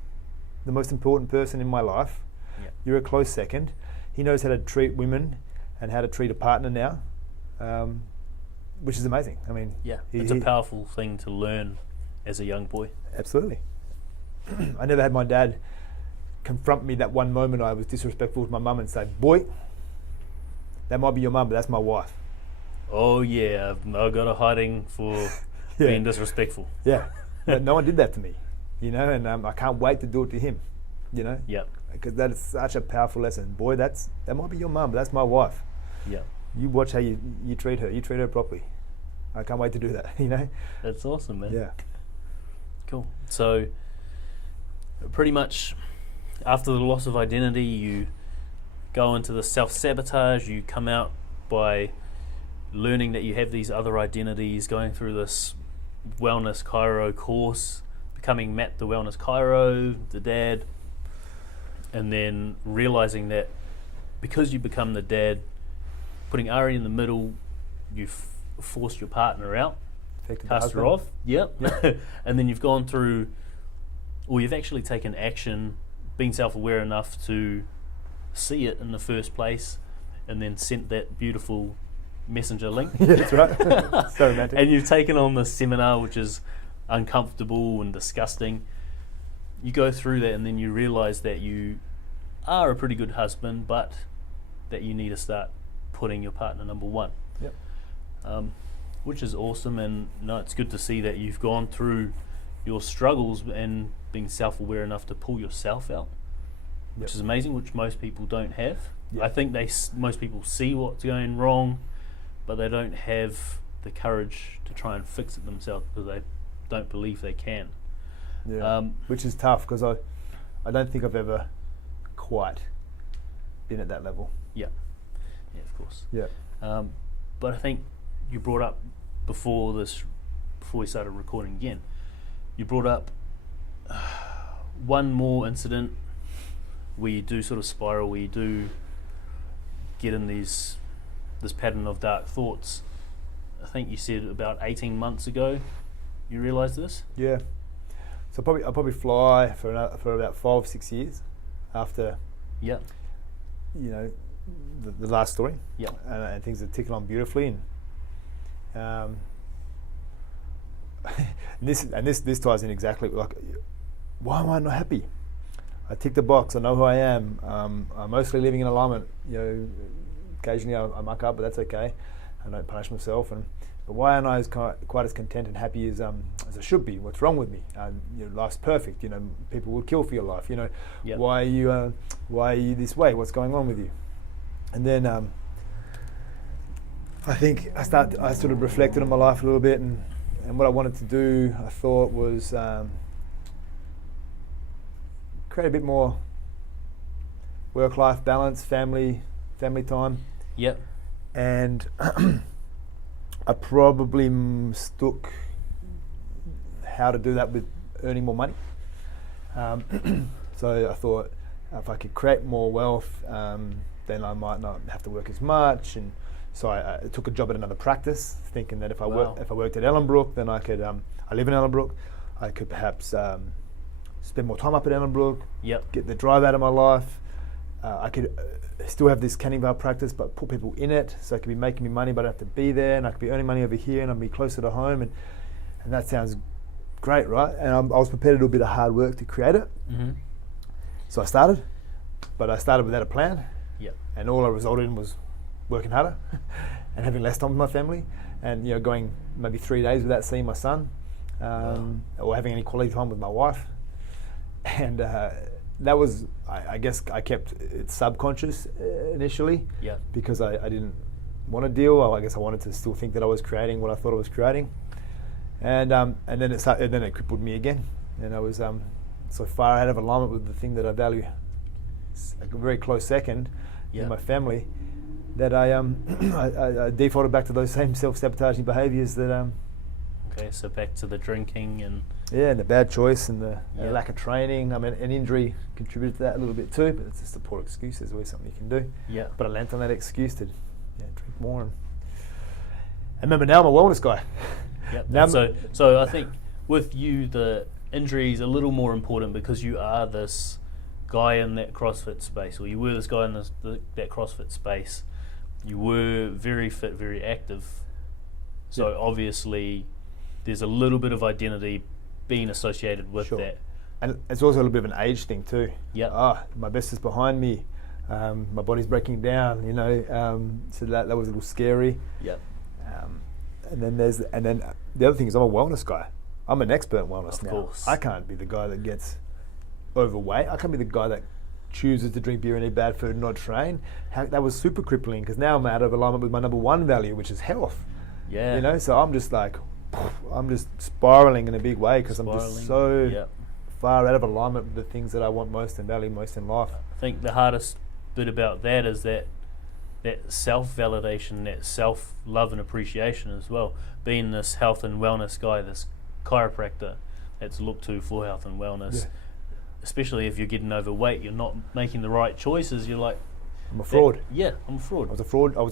the most important person in my life. Yep. You're a close second. He knows how to treat women and how to treat a partner now, which is amazing. I mean, it's a powerful thing to learn as a young boy. Absolutely. I never had my dad confront me that one moment I was disrespectful to my mum and say, boy, that might be your mum, but that's my wife. Oh yeah, I got a hiding for being disrespectful. Yeah, but no one did that to me, and I can't wait to do it to him, Yeah. because that is such a powerful lesson. Boy, that might be your mum, but that's my wife. Yeah. You watch how you treat her. You treat her properly. I can't wait to do that, That's awesome, man. Yeah. Cool. So pretty much after the loss of identity, you go into the self-sabotage. You come out by learning that you have these other identities, going through this wellness chiro course, becoming Matt the wellness chiro, the dad, and then realizing that because you become the dad, putting Ari in the middle, you've forced your partner out, cast her off. Yep. And then you've gone through, or you've actually taken action, been self-aware enough to see it in the first place, and then sent that beautiful messenger link. Yeah, that's right. So romantic. And you've taken on the seminar, which is uncomfortable and disgusting. You go through that, and then you realize that you are a pretty good husband, but that you need to start putting your partner number one. Yep. Which is awesome, and it's good to see that you've gone through your struggles and being self-aware enough to pull yourself out, which is amazing, which most people don't have. Yep. I think most people see what's going wrong, but they don't have the courage to try and fix it themselves because they don't believe they can. Yeah. Which is tough, because I don't think I've ever quite been at that level. Yeah, of course. Yeah. But I think you brought up before we started recording again, you brought up one more incident where you do sort of spiral, where you do get in this pattern of dark thoughts. I think you said about 18 months ago you realised this? Yeah. So I'll probably fly for about 5 or 6 years. after, Yeah. you know, the last story. Yeah. And things are ticking on beautifully. And this ties in exactly, like, why am I not happy? I tick the box. I know who I am. I'm mostly living in alignment. You know, occasionally I muck up, but that's okay. I don't punish myself. But why aren't I quite as content and happy as I should be? What's wrong with me? You know, life's perfect. You know, people would kill for your life. You know, Yep. why are you this way? What's going on with you? And then I think I sort of reflected on my life a little bit, and what I wanted to do, I thought, was create a bit more work-life balance, family time. Yep. And I probably mistook how to do that with earning more money. So I thought, if I could create more wealth, then I might not have to work as much. And so I took a job at another practice, thinking that if I worked at Ellenbrook, then I could. I live in Ellenbrook. I could perhaps spend more time up at Ellenbrook. Yep. Get the drive out of my life. I could still have this Canning Vale practice, but put people in it, so it could be making me money, but I don't have to be there, and I could be earning money over here, and I'd be closer to home, and that sounds great, right? And I was prepared to do a bit of hard work to create it. Mm-hmm. So I started, but I started without a plan. Yep. And all I resulted in was working harder and having less time with my family, and, you know, going maybe 3 days without seeing my son, or having any quality time with my wife. And that was, I guess I kept it subconscious initially, because I didn't want to deal. I guess I wanted to still think that I was creating what I thought I was creating, and then it crippled me again, and I was so far out of alignment with the thing that I value, a very close second in my family, that I defaulted back to those same self-sabotaging behaviours that. Okay, so back to the drinking and. Yeah, and the bad choice and the lack of training. I mean, an injury contributed to that a little bit too, but it's just a poor excuse. There's always something you can do. Yeah. But I lent on that excuse to drink more. And remember, now I'm a wellness guy. Yep. Now so I think with you, the injury is a little more important because you are this guy in that CrossFit space, or you were this guy in that CrossFit space. You were very fit, very active. So obviously there's a little bit of identity being associated with that. And it's also a little bit of an age thing too. Yeah. My best is behind me. My body's breaking down, you know. So that was a little scary. Yep. And then the other thing is, I'm a wellness guy. I'm an expert in wellness now. Of course. I can't be the guy that gets overweight. I can't be the guy that chooses to drink beer and eat bad food and not train. That was super crippling, because now I'm out of alignment with my number one value, which is health. Yeah. You know, so I'm just like, I'm just spiraling in a big way, because I'm just so far out of alignment with the things that I want most and value most in life. I think the hardest bit about that is that self-validation, that self-love and appreciation as well. Being this health and wellness guy, this chiropractor that's looked to for health and wellness, especially if you're getting overweight, you're not making the right choices, you're like... I'm a fraud. I'm a fraud. I was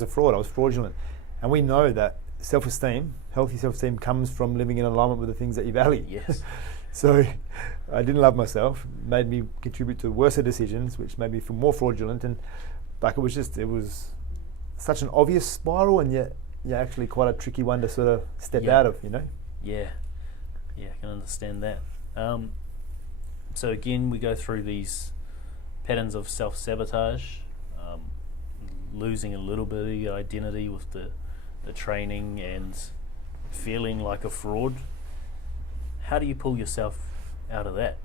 a fraud. I was fraudulent. And we know that self-esteem, healthy self-esteem, comes from living in alignment with the things that you value. Yes. So I didn't love myself, made me contribute to worse decisions, which made me feel more fraudulent, and like it was such an obvious spiral, and yet actually quite a tricky one to sort of step out of, you know? Yeah, I can understand that. So again, we go through these patterns of self-sabotage, losing a little bit of your identity with the training and feeling like a fraud. How do you pull yourself out of that?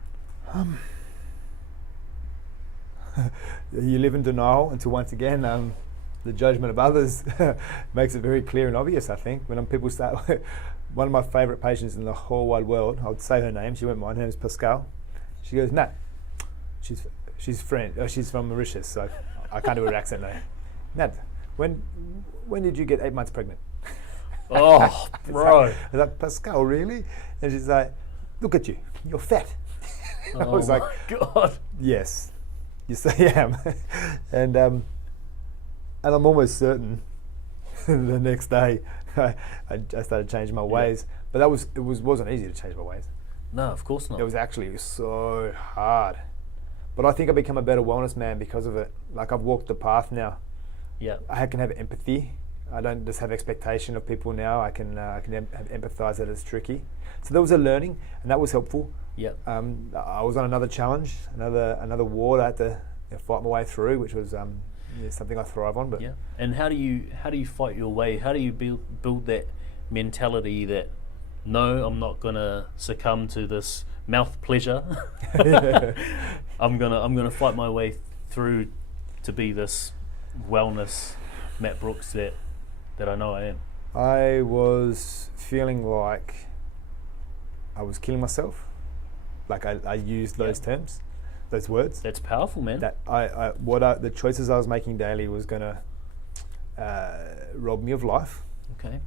You live in denial until once again the judgment of others makes it very clear and obvious, I think. When people start, one of my favourite patients in the whole wide world, I would say her name, she won't mind, her name is Pascal. She goes, Nat, she's from Mauritius, so I can't do her accent though. Nat, when did you get 8 months pregnant? Oh, bro. I was like, Pascal, really? And she's like, look at you, you're fat. I was like, God. Yes, I am. And I'm almost certain the next day I started changing my ways. But it wasn't easy to change my ways. No, of course not. It was actually so hard. But I think I've become a better wellness man because of it. Like, I've walked the path now. Yeah. I can have empathy. I don't just have expectation of people now. I can empathise that it's tricky. So there was a learning, and that was helpful. Yeah. I was on another challenge, another war that I had to fight my way through, which was something I thrive on. But yeah. And how do you fight your way? How do you build that mentality that, no, I'm not gonna succumb to this mouth pleasure. I'm gonna fight my way through to be this wellness Matt Brooks that I know I am. I was feeling like I was killing myself. Like, I used those terms, those words. That's powerful, man. That the choices I was making daily was gonna rob me of life. Okay.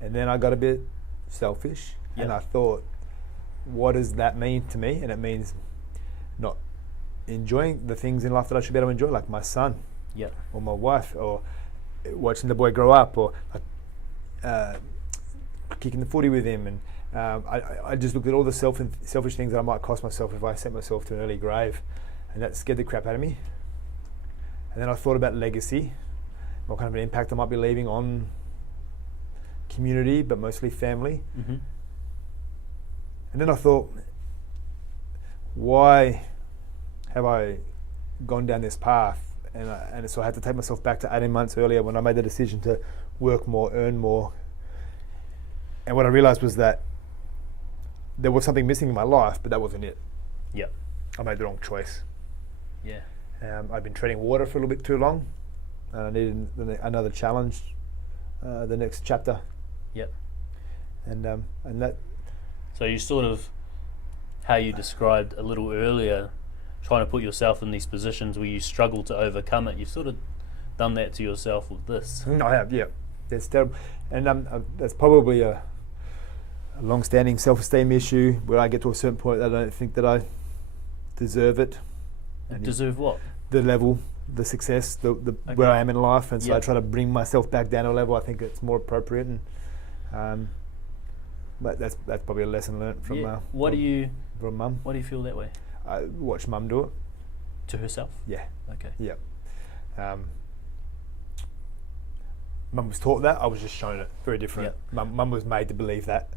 And then I got a bit selfish, and I thought, what does that mean to me? And it means not enjoying the things in life that I should be able to enjoy, like my son, or my wife, or watching the boy grow up, or kicking the footy with him. And I just looked at all the selfish things that I might cost myself if I sent myself to an early grave, and that scared the crap out of me. And then I thought about legacy, what kind of an impact I might be leaving on community, but mostly family. Mm-hmm. And then I thought, why have I gone down this path? And so I had to take myself back to 18 months earlier when I made the decision to work more, earn more. And what I realised was that there was something missing in my life, but that wasn't it. Yeah. I made the wrong choice. Yeah. I've been treading water for a little bit too long, and I needed another challenge, the next chapter. Yep. And that. So you sort of, how you described a little earlier, trying to put yourself in these positions where you struggle to overcome it. You've sort of done that to yourself with this. I have, yeah. It's terrible, and that's probably a long-standing self-esteem issue where I get to a certain point that I don't think that I deserve it. And deserve what? The level, the success, the where I am in life, and so I try to bring myself back down a level. I think it's more appropriate, and but that's probably a lesson learnt from from mum. Why do you feel that way? I watched mum do it to herself. Yeah. Okay. Yeah. Mum was taught that. I was just shown it. Very different. Yep. Mum was made to believe that,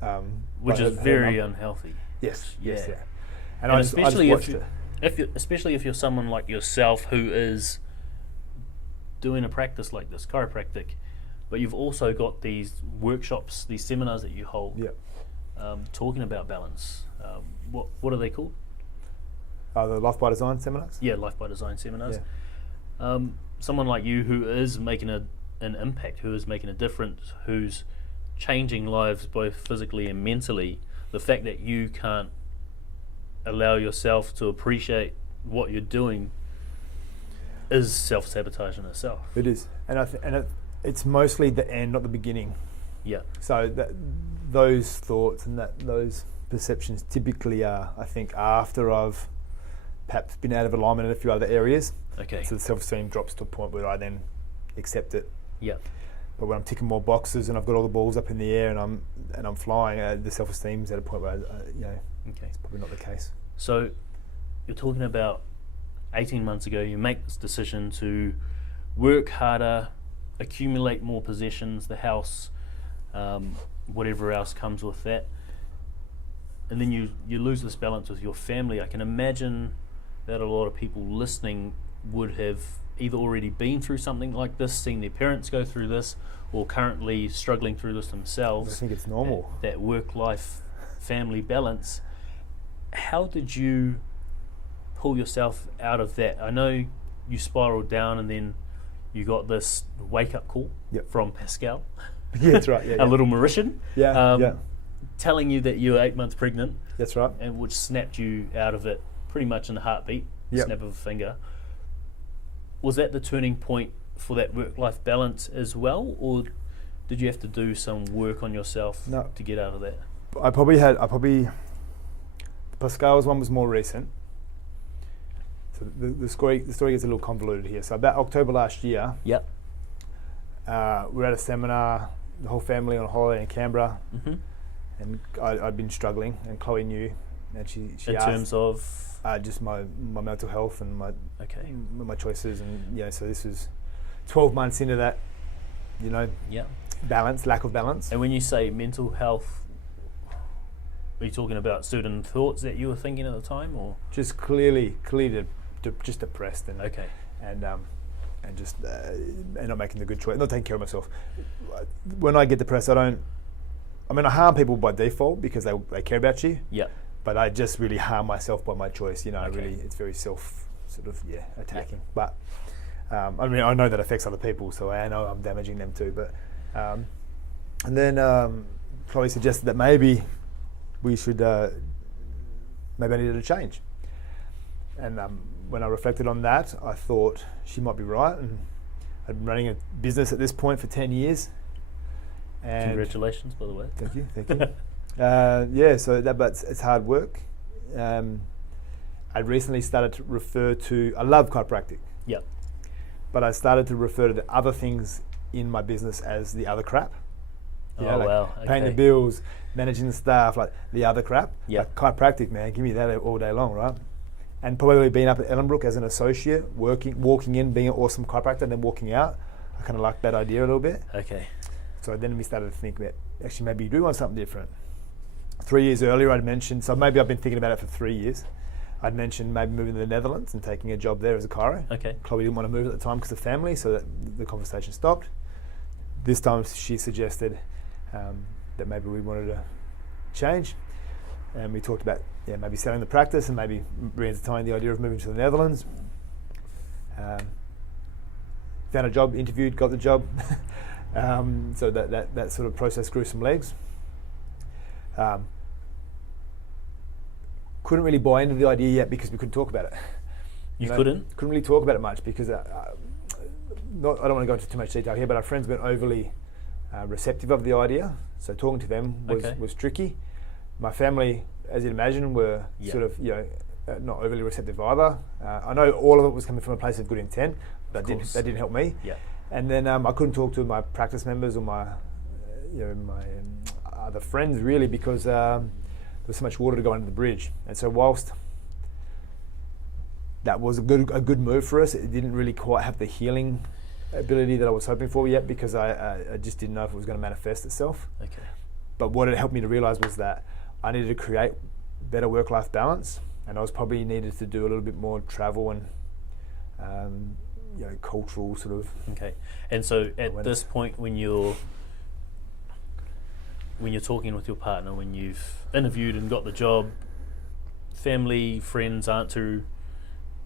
which is very unhealthy. Yes. Yeah. Yes. Yeah. And I especially just watched it. Especially if you're someone like yourself who is doing a practice like this, chiropractic, but you've also got these workshops, these seminars that you hold, talking about balance. What are they called? The Life by Design seminars? Yeah, Life by Design seminars. Yeah. Someone like you who is making an impact, who is making a difference, who's changing lives both physically and mentally, the fact that you can't allow yourself to appreciate what you're doing is self-sabotage in itself. It is. And it's mostly the end, not the beginning. Yeah. So those thoughts and those perceptions typically are, I think, after I've perhaps been out of alignment in a few other areas. Okay. So the self-esteem drops to a point where I then accept it. Yeah. But when I'm ticking more boxes and I've got all the balls up in the air and I'm flying, the self-esteem's at a point where it's probably not the case. So you're talking about 18 months ago, you make this decision to work harder, accumulate more possessions, the house, whatever else comes with that, and then you lose this balance with your family. I can imagine that a lot of people listening would have either already been through something like this, seen their parents go through this, or currently struggling through this themselves. I think it's normal. That work-life family balance. How did you pull yourself out of that? I know you spiraled down and then you got this wake-up call from Pascal. Yeah, that's right. Yeah, a little Mauritian. Yeah. Telling you that you were 8 months pregnant. That's right. And which snapped you out of it pretty much in a heartbeat, snap of a finger. Was that the turning point for that work-life balance as well, or did you have to do some work on yourself to get out of that? The Pascal's one was more recent. So the story gets a little convoluted here. So about October last year, we were at a seminar, the whole family on holiday in Canberra, and I'd been struggling, and Chloe knew and she in asked, terms of just my mental health and okay, my choices, and so this was 12 months into that, yeah. lack of balance. And when you say mental health, are you talking about certain thoughts that you were thinking at the time, or Just clearly just depressed and okay, and just and not making the good choice, not taking care of myself. When I get depressed, I harm people by default because they care about you. yeah, But I just really harm myself by my choice. Okay. It's very attacking. But I know that affects other people, so I know I'm damaging them too. But and then Chloe suggested that maybe we should, maybe I needed a change. And when I reflected on that, I thought she might be right. And I'd been running a business at this point for 10 years. And congratulations, by the way. Thank you. So but it's hard work. I recently started to refer to, I love chiropractic. Yep. But I started to refer to the other things in my business as the other crap. Wow. Okay. Paying the bills, managing the staff, like the other crap. Yep. Like chiropractic, man, give me that all day long, right? And probably being up at Ellenbrook as an associate, walking in, being an awesome chiropractor, and then walking out, I kind of liked that idea a little bit. Okay. So then we started to think about, actually maybe you do want something different. 3 years earlier I'd mentioned, so maybe I've been thinking about it for 3 years. I'd mentioned maybe moving to the Netherlands and taking a job there as a chiro. Okay. Chloe didn't want to move at the time because of family, so that the conversation stopped. This time she suggested that maybe we wanted to change, and we talked about maybe selling the practice and maybe re-entertaining the idea of moving to the Netherlands. Found a job, interviewed, got the job. So that sort of process grew some legs. Couldn't really buy into the idea yet because we couldn't talk about it. You couldn't really talk about it much because I don't want to go into too much detail here, but our friends weren't overly receptive of the idea, so talking to them was tricky. My family, as you'd imagine, were sort of not overly receptive either. I know all of it was coming from a place of good intent, but that didn't help me. Yeah. And then I couldn't talk to my practice members or my other friends really because there was so much water to go under the bridge. And so whilst that was a good move for us, it didn't really quite have the healing ability that I was hoping for yet because I just didn't know if it was going to manifest itself. Okay. But what it helped me to realise was that I needed to create better work-life balance, and I was probably needed to do a little bit more travel and cultural sort of. Okay. And so at this point, when you're talking with your partner, when you've interviewed and got the job, family, friends aren't too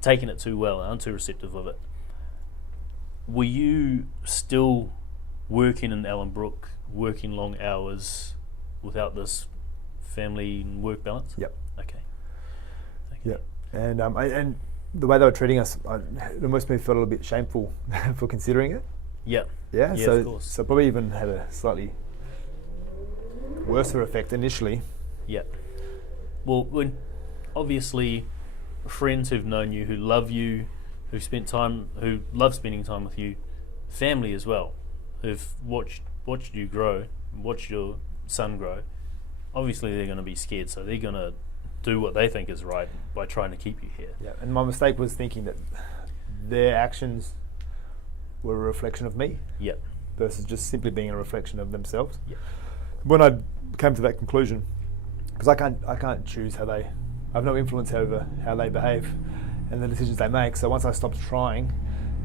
taking it too well, aren't too receptive of it. Were you still working in Ellenbrook, working long hours without this family and work balance? Yep. Okay. Yep. And and the way they were treating us, it almost made me feel a little bit shameful for considering it. Yep. Yeah. Yeah, So of course. so probably even had a slightly worse effect initially. Yep. Well, when obviously friends who've known you, who love you, who love spending time with you, family as well, who've watched you grow, watched your son grow, obviously they're going to be scared, so they're going to do what they think is right by trying to keep you here. Yeah. And my mistake was thinking that their actions were a reflection of me. Yep. Versus just simply being a reflection of themselves. Yep. When I came to that conclusion, because I can't choose I have no influence over how they behave and the decisions they make. So once I stopped trying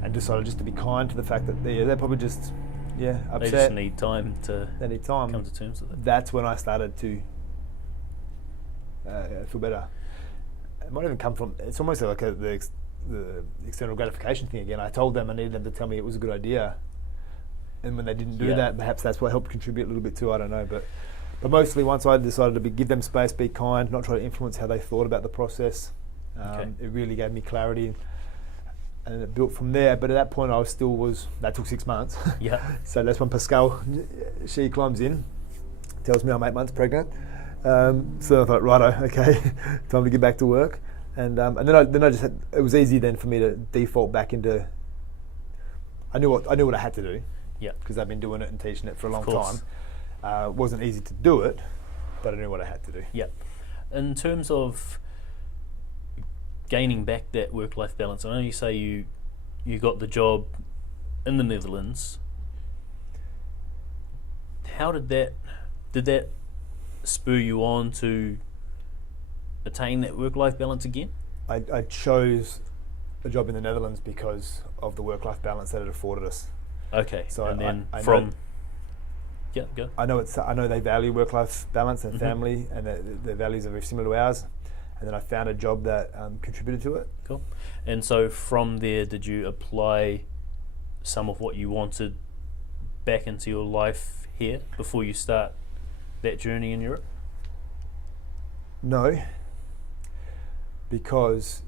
and decided just to be kind to the fact that they're probably just upset. They just need time to come to terms with it. That's when I started to feel better. It might even come from, it's almost like the external gratification thing again. I told them I needed them to tell me it was a good idea, and when they didn't do that, perhaps that's what helped contribute a little bit too. I don't know, but mostly once I decided to give them space, be kind, not try to influence how they thought about the process, it really gave me clarity, and it built from there. But at that point, that took 6 months. Yeah. So that's when Pascal, she climbs in, tells me I'm 8 months pregnant. So I thought, righto, okay, time to get back to work. And then I just had, it was easy then for me to default back into. I knew what I had to do. Yeah. Because I've been doing it and teaching it for a long time. It wasn't easy to do it, but I knew what I had to do. Yeah. in terms of gaining back that work-life balance, I know you say you got the job in the Netherlands. How did that spur you on to attain that work-life balance again? I chose a job in the Netherlands because of the work-life balance that it afforded us. Okay, So and then I from... know, Yeah, go. I know they value work-life balance and family, and their values are very similar to ours. And then I found a job that contributed to it. Cool. And so from there, did you apply some of what you wanted back into your life here before you start that journey in Europe? No, because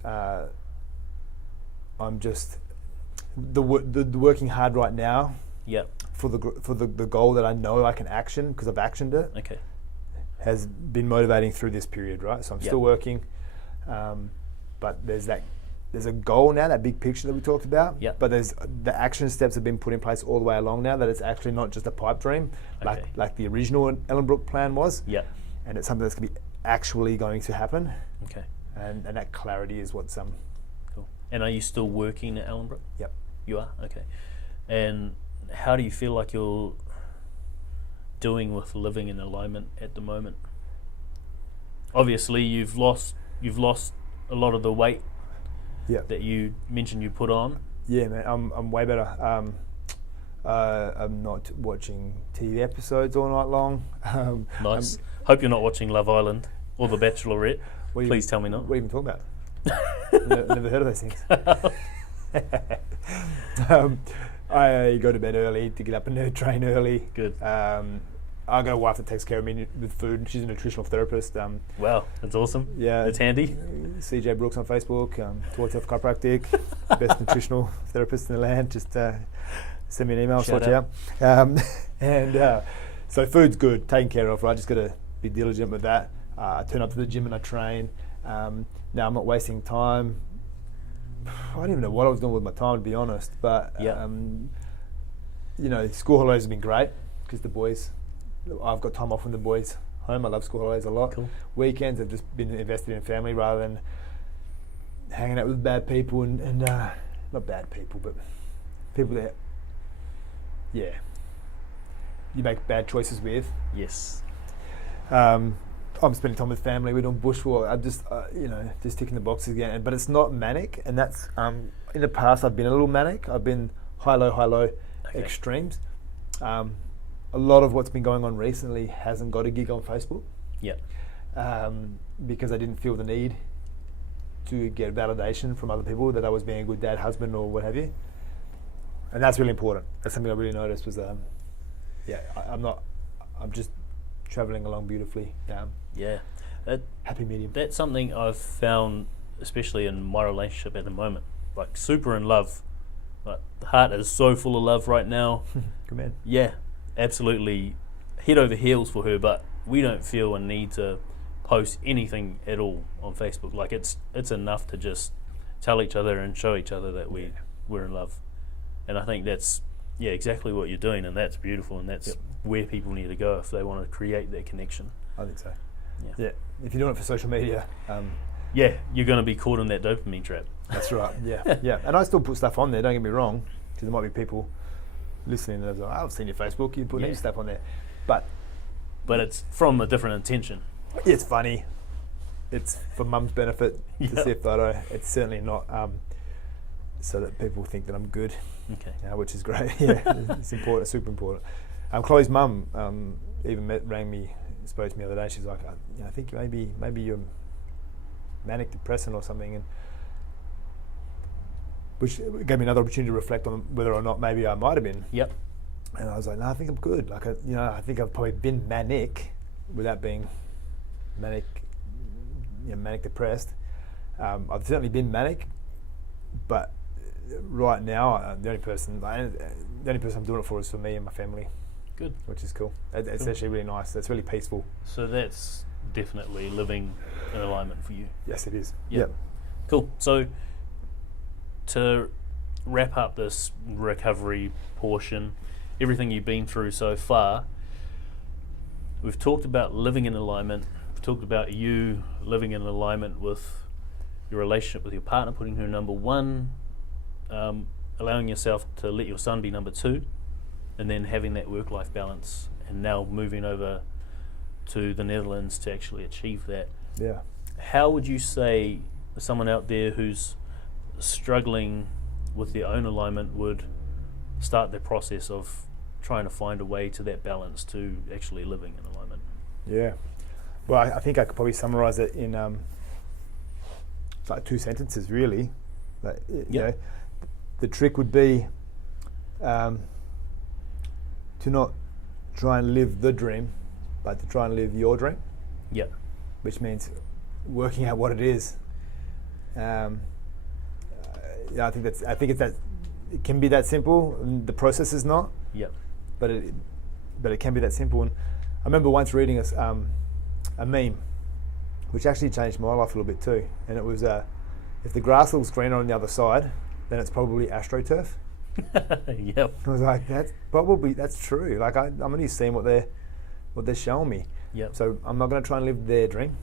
I'm just the working hard right now. Yep. For the goal that I know I can action because I've actioned it. Okay. Has been motivating through this period, right? So I'm still working, but there's a goal now, that big picture that we talked about. Yep. But there's the action steps have been put in place all the way along now, that it's actually not just a pipe dream, like the original Ellenbrook plan was. Yeah. And it's something that's going to be actually going to happen. Okay. And that clarity is what's Cool. And are you still working at Ellenbrook? Yep. You are? Okay. And how do you feel like you're doing with living in alignment at the moment? Obviously, you've lost a lot of the weight that you mentioned you put on. Yeah, man, I'm way better. I'm not watching TV episodes all night long. Nice. Hope you're not watching Love Island or The Bachelorette. Please tell me not. What are you even talking about? Never heard of those things. I go to bed early to get up and train early. Good. I got a wife that takes care of me with food. She's a nutritional therapist. Wow, that's awesome. Yeah, it's handy. CJ Brooks on Facebook. Toward Health Chiropractic, best nutritional therapist in the land. Just send me an email, sort you out. So food's good, taken care of. Right, just got to be diligent with that. I turn up to the gym and I train. Now I'm not wasting time. I don't even know what I was doing with my time, to be honest. But school holidays have been great because the boys. I've got time off from the boys home. I love school holidays a lot. Cool. Weekends have just been invested in family rather than hanging out with bad people and not bad people, but people that you make bad choices with. Yes. I'm spending time with family. We're doing bushwalk. I'm just just ticking the boxes again. But it's not manic, and that's in the past I've been a little manic. I've been high low extremes. A lot of what's been going on recently hasn't got a gig on Facebook. Yeah. Because I didn't feel the need to get validation from other people that I was being a good dad, husband, or what have you. And that's really important. That's something I really noticed was, I'm just traveling along beautifully. Yeah. Happy medium. That's something I've found, especially in my relationship at the moment. Like, super in love. Like, the heart is so full of love right now. Good man. Yeah. Absolutely head over heels for her, but we don't feel a need to post anything at all on Facebook. Like it's enough to just tell each other and show each other that we're in love. And I think that's exactly what you're doing, and that's beautiful, and that's where people need to go if they want to create that connection. I think so. Yeah. If you're doing it for social media, you're going to be caught in that dopamine trap. That's right. Yeah. And I still put stuff on there. Don't get me wrong, because there might be people listening and like, I've seen your Facebook, you put new stuff on there, but it's from a different intention. It's funny. It's for mum's benefit to see a photo. It's certainly not so that people think that I'm good. Okay. Which is great. It's important, super important. Chloe's mum even rang me, spoke to me the other day. She's like, I think maybe you're manic depressant or something, and which gave me another opportunity to reflect on whether or not maybe I might have been. Yep. And I was like, no, I think I'm good. Like, I think I've probably been manic without being manic depressed. I've certainly been manic, but right now the only person I'm doing it for is for me and my family. Good. Which is cool. It's actually really nice. It's really peaceful. So that's definitely living in alignment for you. Yes, it is. Yep. Cool. So to wrap up this recovery portion, everything you've been through so far, we've talked about living in alignment, we've talked about you living in alignment with your relationship with your partner, putting her number one, allowing yourself to let your son be number two, and then having that work-life balance, and now moving over to the Netherlands to actually achieve that. Yeah. How would you say someone out there who's struggling with their own alignment would start their process of trying to find a way to that balance to actually living in alignment? Yeah. Well, I think I could probably summarize it in like 2 sentences, really. Like, you know, the trick would be to not try and live the dream, but to try and live your dream. Yeah. Which means working out what it is. Yeah, I think it's that it can be that simple. And the process is not. Yep. But it can be that simple. And I remember once reading a meme, which actually changed my life a little bit too. And it was, if the grass looks greener on the other side, then it's probably AstroTurf. Yep. I was like, that's true. Like I'm only seeing what they're showing me. Yep. So I'm not going to try and live their dream.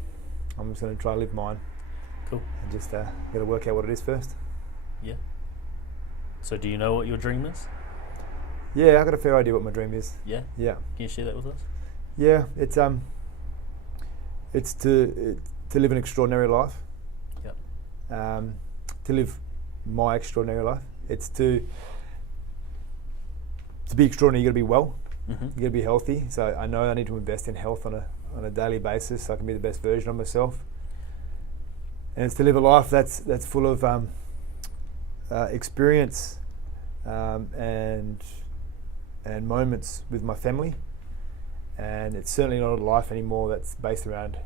I'm just going to try and live mine. Cool. And just got to work out what it is first. Yeah. So do you know what your dream is? Yeah, I got a fair idea what my dream is. Yeah. Yeah. Can you share that with us? Yeah, it's to live an extraordinary life. Yep. To live my extraordinary life. It's to be extraordinary. You got to be well. Mm-hmm. You got to be healthy. So I know I need to invest in health on a daily basis so I can be the best version of myself. And it's to live a life that's full of experience and moments with my family. And it's certainly not a life anymore that's based around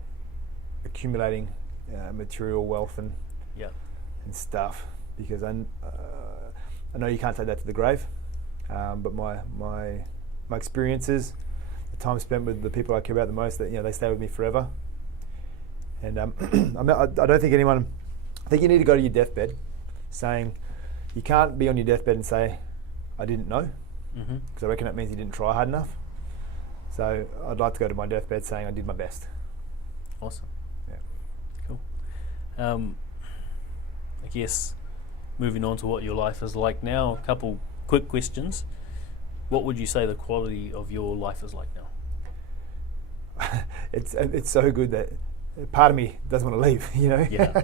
accumulating material wealth and stuff, because I know you can't take that to the grave, but my experiences, the time spent with the people I care about the most, that they stay with me forever. And I don't think anyone. I think you need to go to your deathbed, saying you can't be on your deathbed and say, "I didn't know," because I reckon that means you didn't try hard enough. So I'd like to go to my deathbed saying I did my best. Awesome. Yeah. Cool. I guess moving on to what your life is like now, a couple quick questions. What would you say the quality of your life is like now? It's so good that part of me doesn't want to leave, Yeah.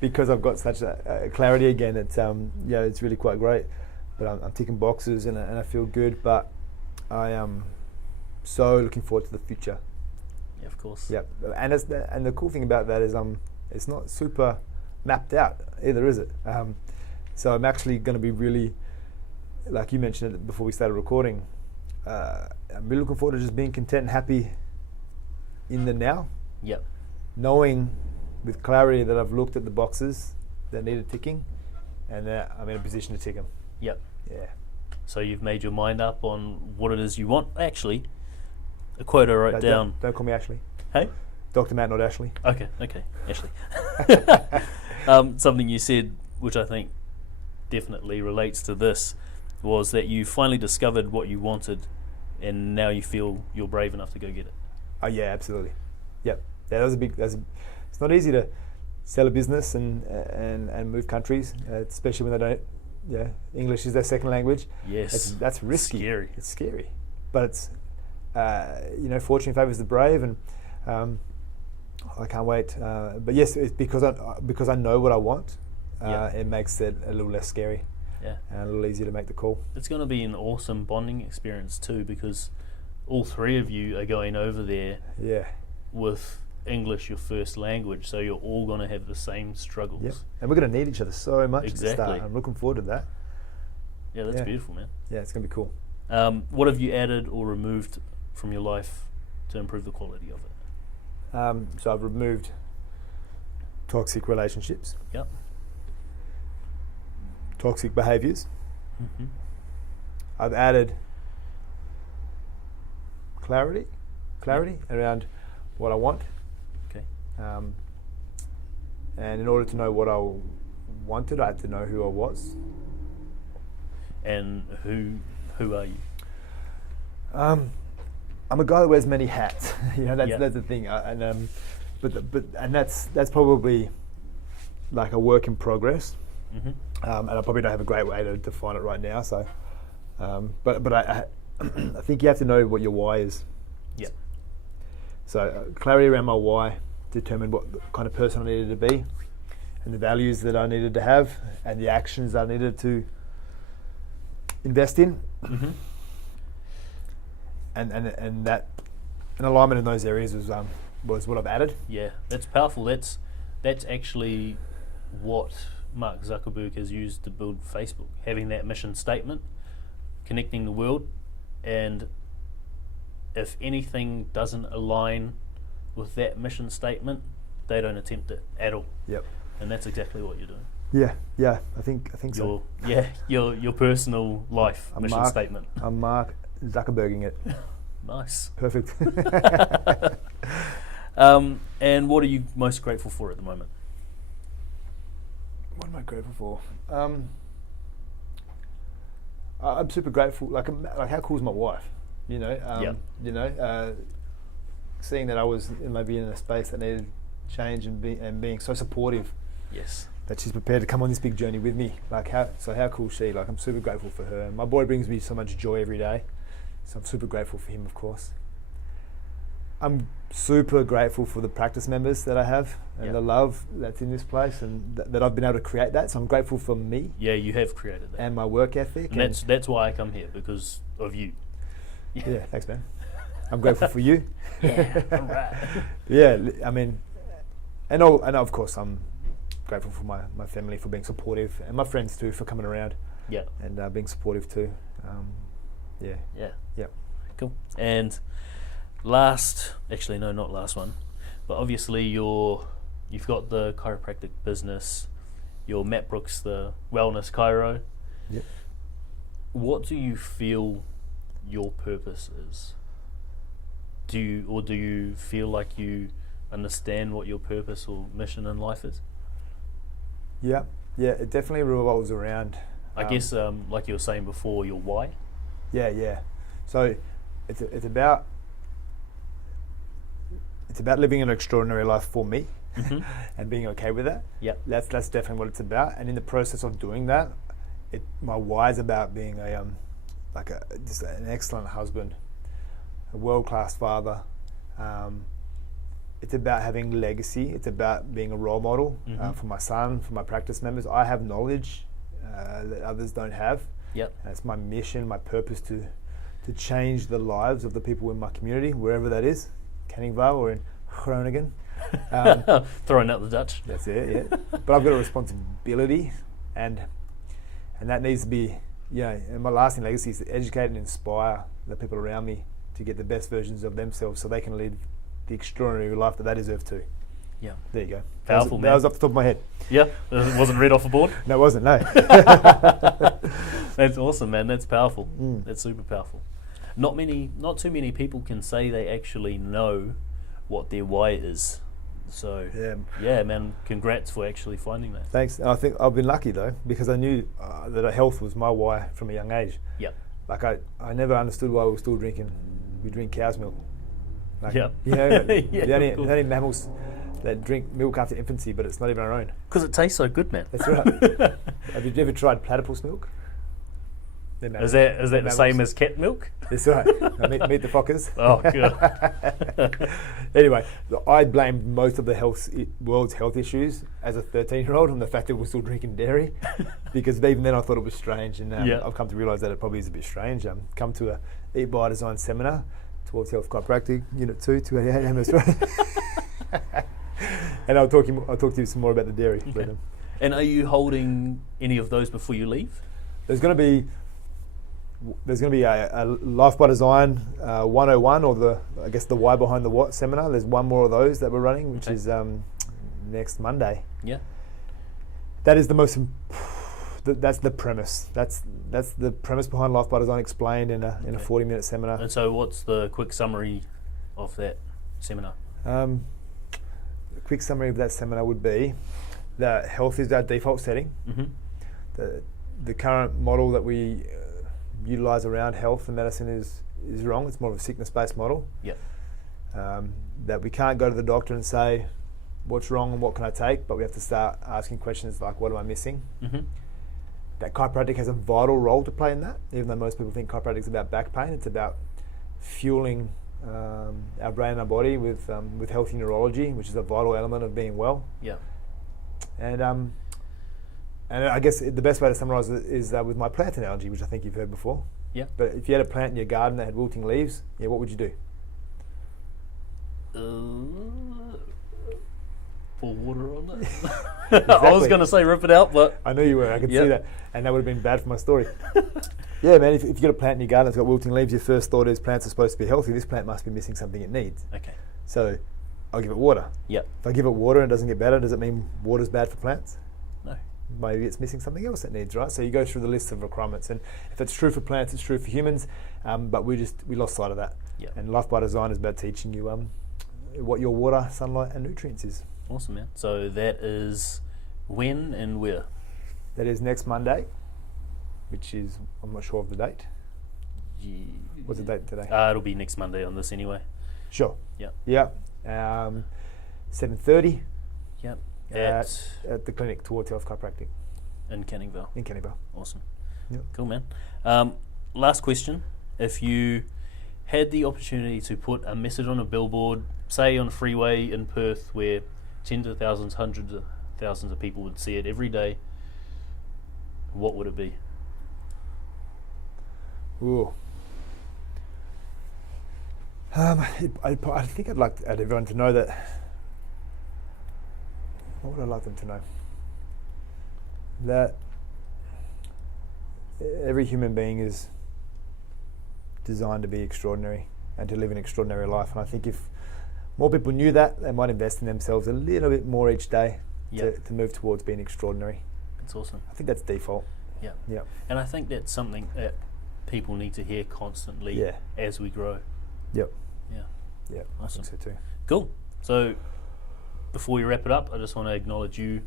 because I've got such a clarity again. It's it's really quite great. But I'm ticking boxes and I feel good. But I am so looking forward to the future. Yeah, of course. Yeah, and the cool thing about that is it's not super mapped out either, is it? So I'm actually going to be really, like you mentioned it before we started recording, I'm really looking forward to just being content and happy in the now. Yep. Knowing with clarity that I've looked at the boxes that needed ticking and that I'm in a position to tick them. Yep. Yeah. So you've made your mind up on what it is you want. Actually, a quote I wrote down. Don't call me Ashley. Hey? Dr. Matt, not Ashley. Okay, Ashley. Something you said, which I think definitely relates to this, was that you finally discovered what you wanted and now you feel you're brave enough to go get it. Oh yeah, absolutely. Yep. Yeah, it's not easy to sell a business and move countries, especially when they don't. Yeah, English is their second language. Yes, that's risky. Scary. It's scary, but it's fortune favours the brave, and I can't wait. But yes, it's because I know what I want. It makes it a little less scary. Yeah, and a little easier to make the call. It's going to be an awesome bonding experience too, because all three of you are going over there. Yeah. With English your first language, so you're all going to have the same struggles. Yep. And we're going to need each other so much at the start. I'm looking forward to that. Yeah, that's beautiful, man. Yeah, it's going to be cool. What have you added or removed from your life to improve the quality of it? So I've removed toxic relationships. Yep. Toxic behaviours. Mm-hmm. I've added clarity around what I want. Okay. And in order to know what I wanted, I had to know who I was. And who are you? I'm a guy that wears many hats. That's Yep. that's the thing. And that's probably like a work in progress. Mm-hmm. And I probably don't have a great way to define it right now. So, but I I think you have to know what your why is. Yep. So clarity around my why determined what kind of person I needed to be, and the values that I needed to have, and the actions I needed to invest in, Mm-hmm. and that an alignment in those areas was what I've added. Yeah, that's powerful. That's actually what Mark Zuckerberg has used to build Facebook, having that mission statement, connecting the world, and if anything doesn't align with that mission statement, they don't attempt it at all. Yep. And that's exactly what you're doing. Yeah. I think so. Your personal life I'm mission Mark- statement. I'm Mark Zuckerberging it. Nice. Perfect. And what are you most grateful for at the moment? What am I grateful for? I'm super grateful. Like how cool is my wife? Yep. Seeing that I was maybe in a space that needed change and being so supportive Yes. that she's prepared to come on this big journey with me. How cool is she? Like, I'm super grateful for her. My boy brings me so much joy every day, so I'm super grateful for him, of course. I'm super grateful for the practice members that I have and Yep. the love that's in this place, and that I've been able to create that. So I'm grateful for me Yeah, you have created that. and my work ethic. And that's why I come here, because of you. Yeah, thanks, man. I'm grateful for you. Yeah, all right. Yeah, I mean, and of course I'm grateful for my family for being supportive, and my friends too for coming around Yeah. and being supportive too. Yeah. Yeah. Cool. And not last one, but obviously you've got the chiropractic business, your Matt Brooks, the wellness chiro. Yep. What do you feel your purpose is? Do you feel like you understand what your purpose or mission in life is? Yeah, it definitely revolves around. I guess, like you were saying before, your why. Yeah. So it's about living an extraordinary life for me, Mm-hmm. and being okay with that. Yep. That's definitely what it's about. And in the process of doing that, my why is about being just an excellent husband, a world-class father. It's about having legacy. It's about being a role model for my son, for my practice members. I have knowledge that others don't have. Yep. And it's my mission, my purpose to change the lives of the people in my community, wherever that is, Canning Vale or in Groningen. Throwing out the Dutch. That's it, yeah. But I've got a responsibility, and that needs to be, and my lasting legacy is to educate and inspire the people around me to get the best versions of themselves so they can lead the extraordinary life that they deserve to. Yeah. There you go. Powerful, man. That was off the top of my head. Yeah. It wasn't read off a board. No, it wasn't, no. That's awesome, man. That's powerful. Mm. That's super powerful. Not too many people can say they actually know what their why is. So yeah, man. Congrats for actually finding that. Thanks. And I think I've been lucky though, because I knew that health was my why from a young age. Yep. Like I never understood why we drink cow's milk. Like, Yep. Yeah, the of course. only mammals that drink milk after infancy, but it's not even our own. Because it tastes so good, man. That's right. Have you ever tried platypus milk? Is that the same as cat milk? That's right. Meet the Fockers. Oh, good. Anyway, I blamed most of the world's health issues as a 13-year-old on the fact that we're still drinking dairy, because even then I thought it was strange, and I've come to realise that it probably is a bit strange. Come to a Eat by Design seminar, Towards Health Chiropractic, Unit 2, 288 MS Road. And I'll talk to you some more about the dairy. Okay. But, and are you holding any of those before you leave? There's going to be a Life by Design 101, or the why behind the what seminar. There's one more of those that we're running, which is next Monday. Yeah. That is that's the premise. That's the premise behind Life by Design, explained in a 40-minute seminar. And so what's the quick summary of that seminar? A quick summary of that seminar would be that health is our default setting. Mm-hmm. The current model that we utilise around health and medicine is wrong. It's more of a sickness-based model. Yep. That we can't go to the doctor and say, what's wrong and what can I take? But we have to start asking questions like, what am I missing? Mm-hmm. That chiropractic has a vital role to play in that. Even though most people think chiropractic is about back pain, it's about fueling our brain and our body with healthy neurology, which is a vital element of being well. Yeah. And I guess the best way to summarise it is with my plant analogy, which I think you've heard before. Yeah. But if you had a plant in your garden that had wilting leaves, what would you do? Pour water on it. Exactly. I was going to say rip it out, but I knew you were. I could see that, and that would have been bad for my story. Yeah, man. If you've got a plant in your garden that's got wilting leaves, your first thought is plants are supposed to be healthy. This plant must be missing something it needs. Okay. So I'll give it water. Yep. If I give it water and it doesn't get better, does it mean water's bad for plants? No. Maybe it's missing something else it needs, right? So you go through the list of requirements, and if it's true for plants, it's true for humans. But we lost sight of that. Yep. And Life by Design is about teaching you what your water, sunlight, and nutrients is. Awesome, man. So that is when and where? That is next Monday, which is, I'm not sure of the date. What's the date today? It'll be next Monday on this anyway. Sure. Yep. Yeah. 7:30 Yep. at the clinic, Toward Health Chiropractic. In Canningvale. In Canningvale. Awesome. Yep. Cool, man. Last question. If you had the opportunity to put a message on a billboard, say on a freeway in Perth, where tens of thousands, hundreds of thousands of people would see it every day, what would it be? Ooh. I think I'd like everyone to know that. What would I like them to know? That every human being is designed to be extraordinary and to live an extraordinary life. And I think if more people knew that, they might invest in themselves a little bit more each day to move towards being extraordinary. That's awesome. I think that's default. Yeah. Yeah. And I think that's something that people need to hear constantly as we grow. Yep. Yeah. Yeah. Awesome. I think so too. Cool. So before we wrap it up, I just want to acknowledge you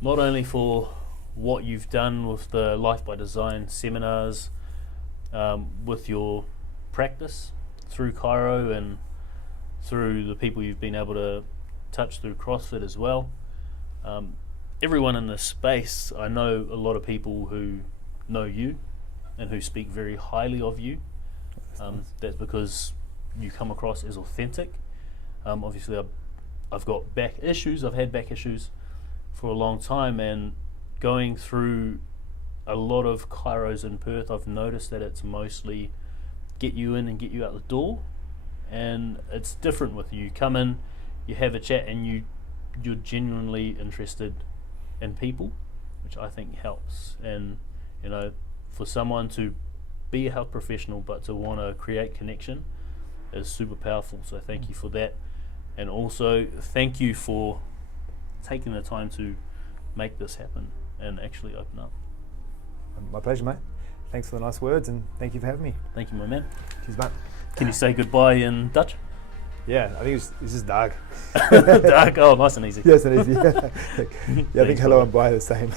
not only for what you've done with the Life by Design seminars, with your practice through Chiro and through the people you've been able to touch through CrossFit as well. Everyone in this space, I know a lot of people who know you and who speak very highly of you. That's because you come across as authentic. Obviously, I've got back issues. I've had back issues for a long time, and going through a lot of chiros in Perth, I've noticed that it's mostly get you in and get you out the door, and it's different with you. You come in, you have a chat, and you're genuinely interested in people, which I think helps. And for someone to be a health professional but to want to create connection is super powerful. So thank you for that, and also thank you for taking the time to make this happen and actually open up. My pleasure, mate. Thanks for the nice words, and thank you for having me. Thank you, my man. Cheers, mate. Can you say goodbye in Dutch? Yeah, I think this is dag. Dag. Oh, nice and easy. Yes, and easy. Yeah, I think hello and bye are the same.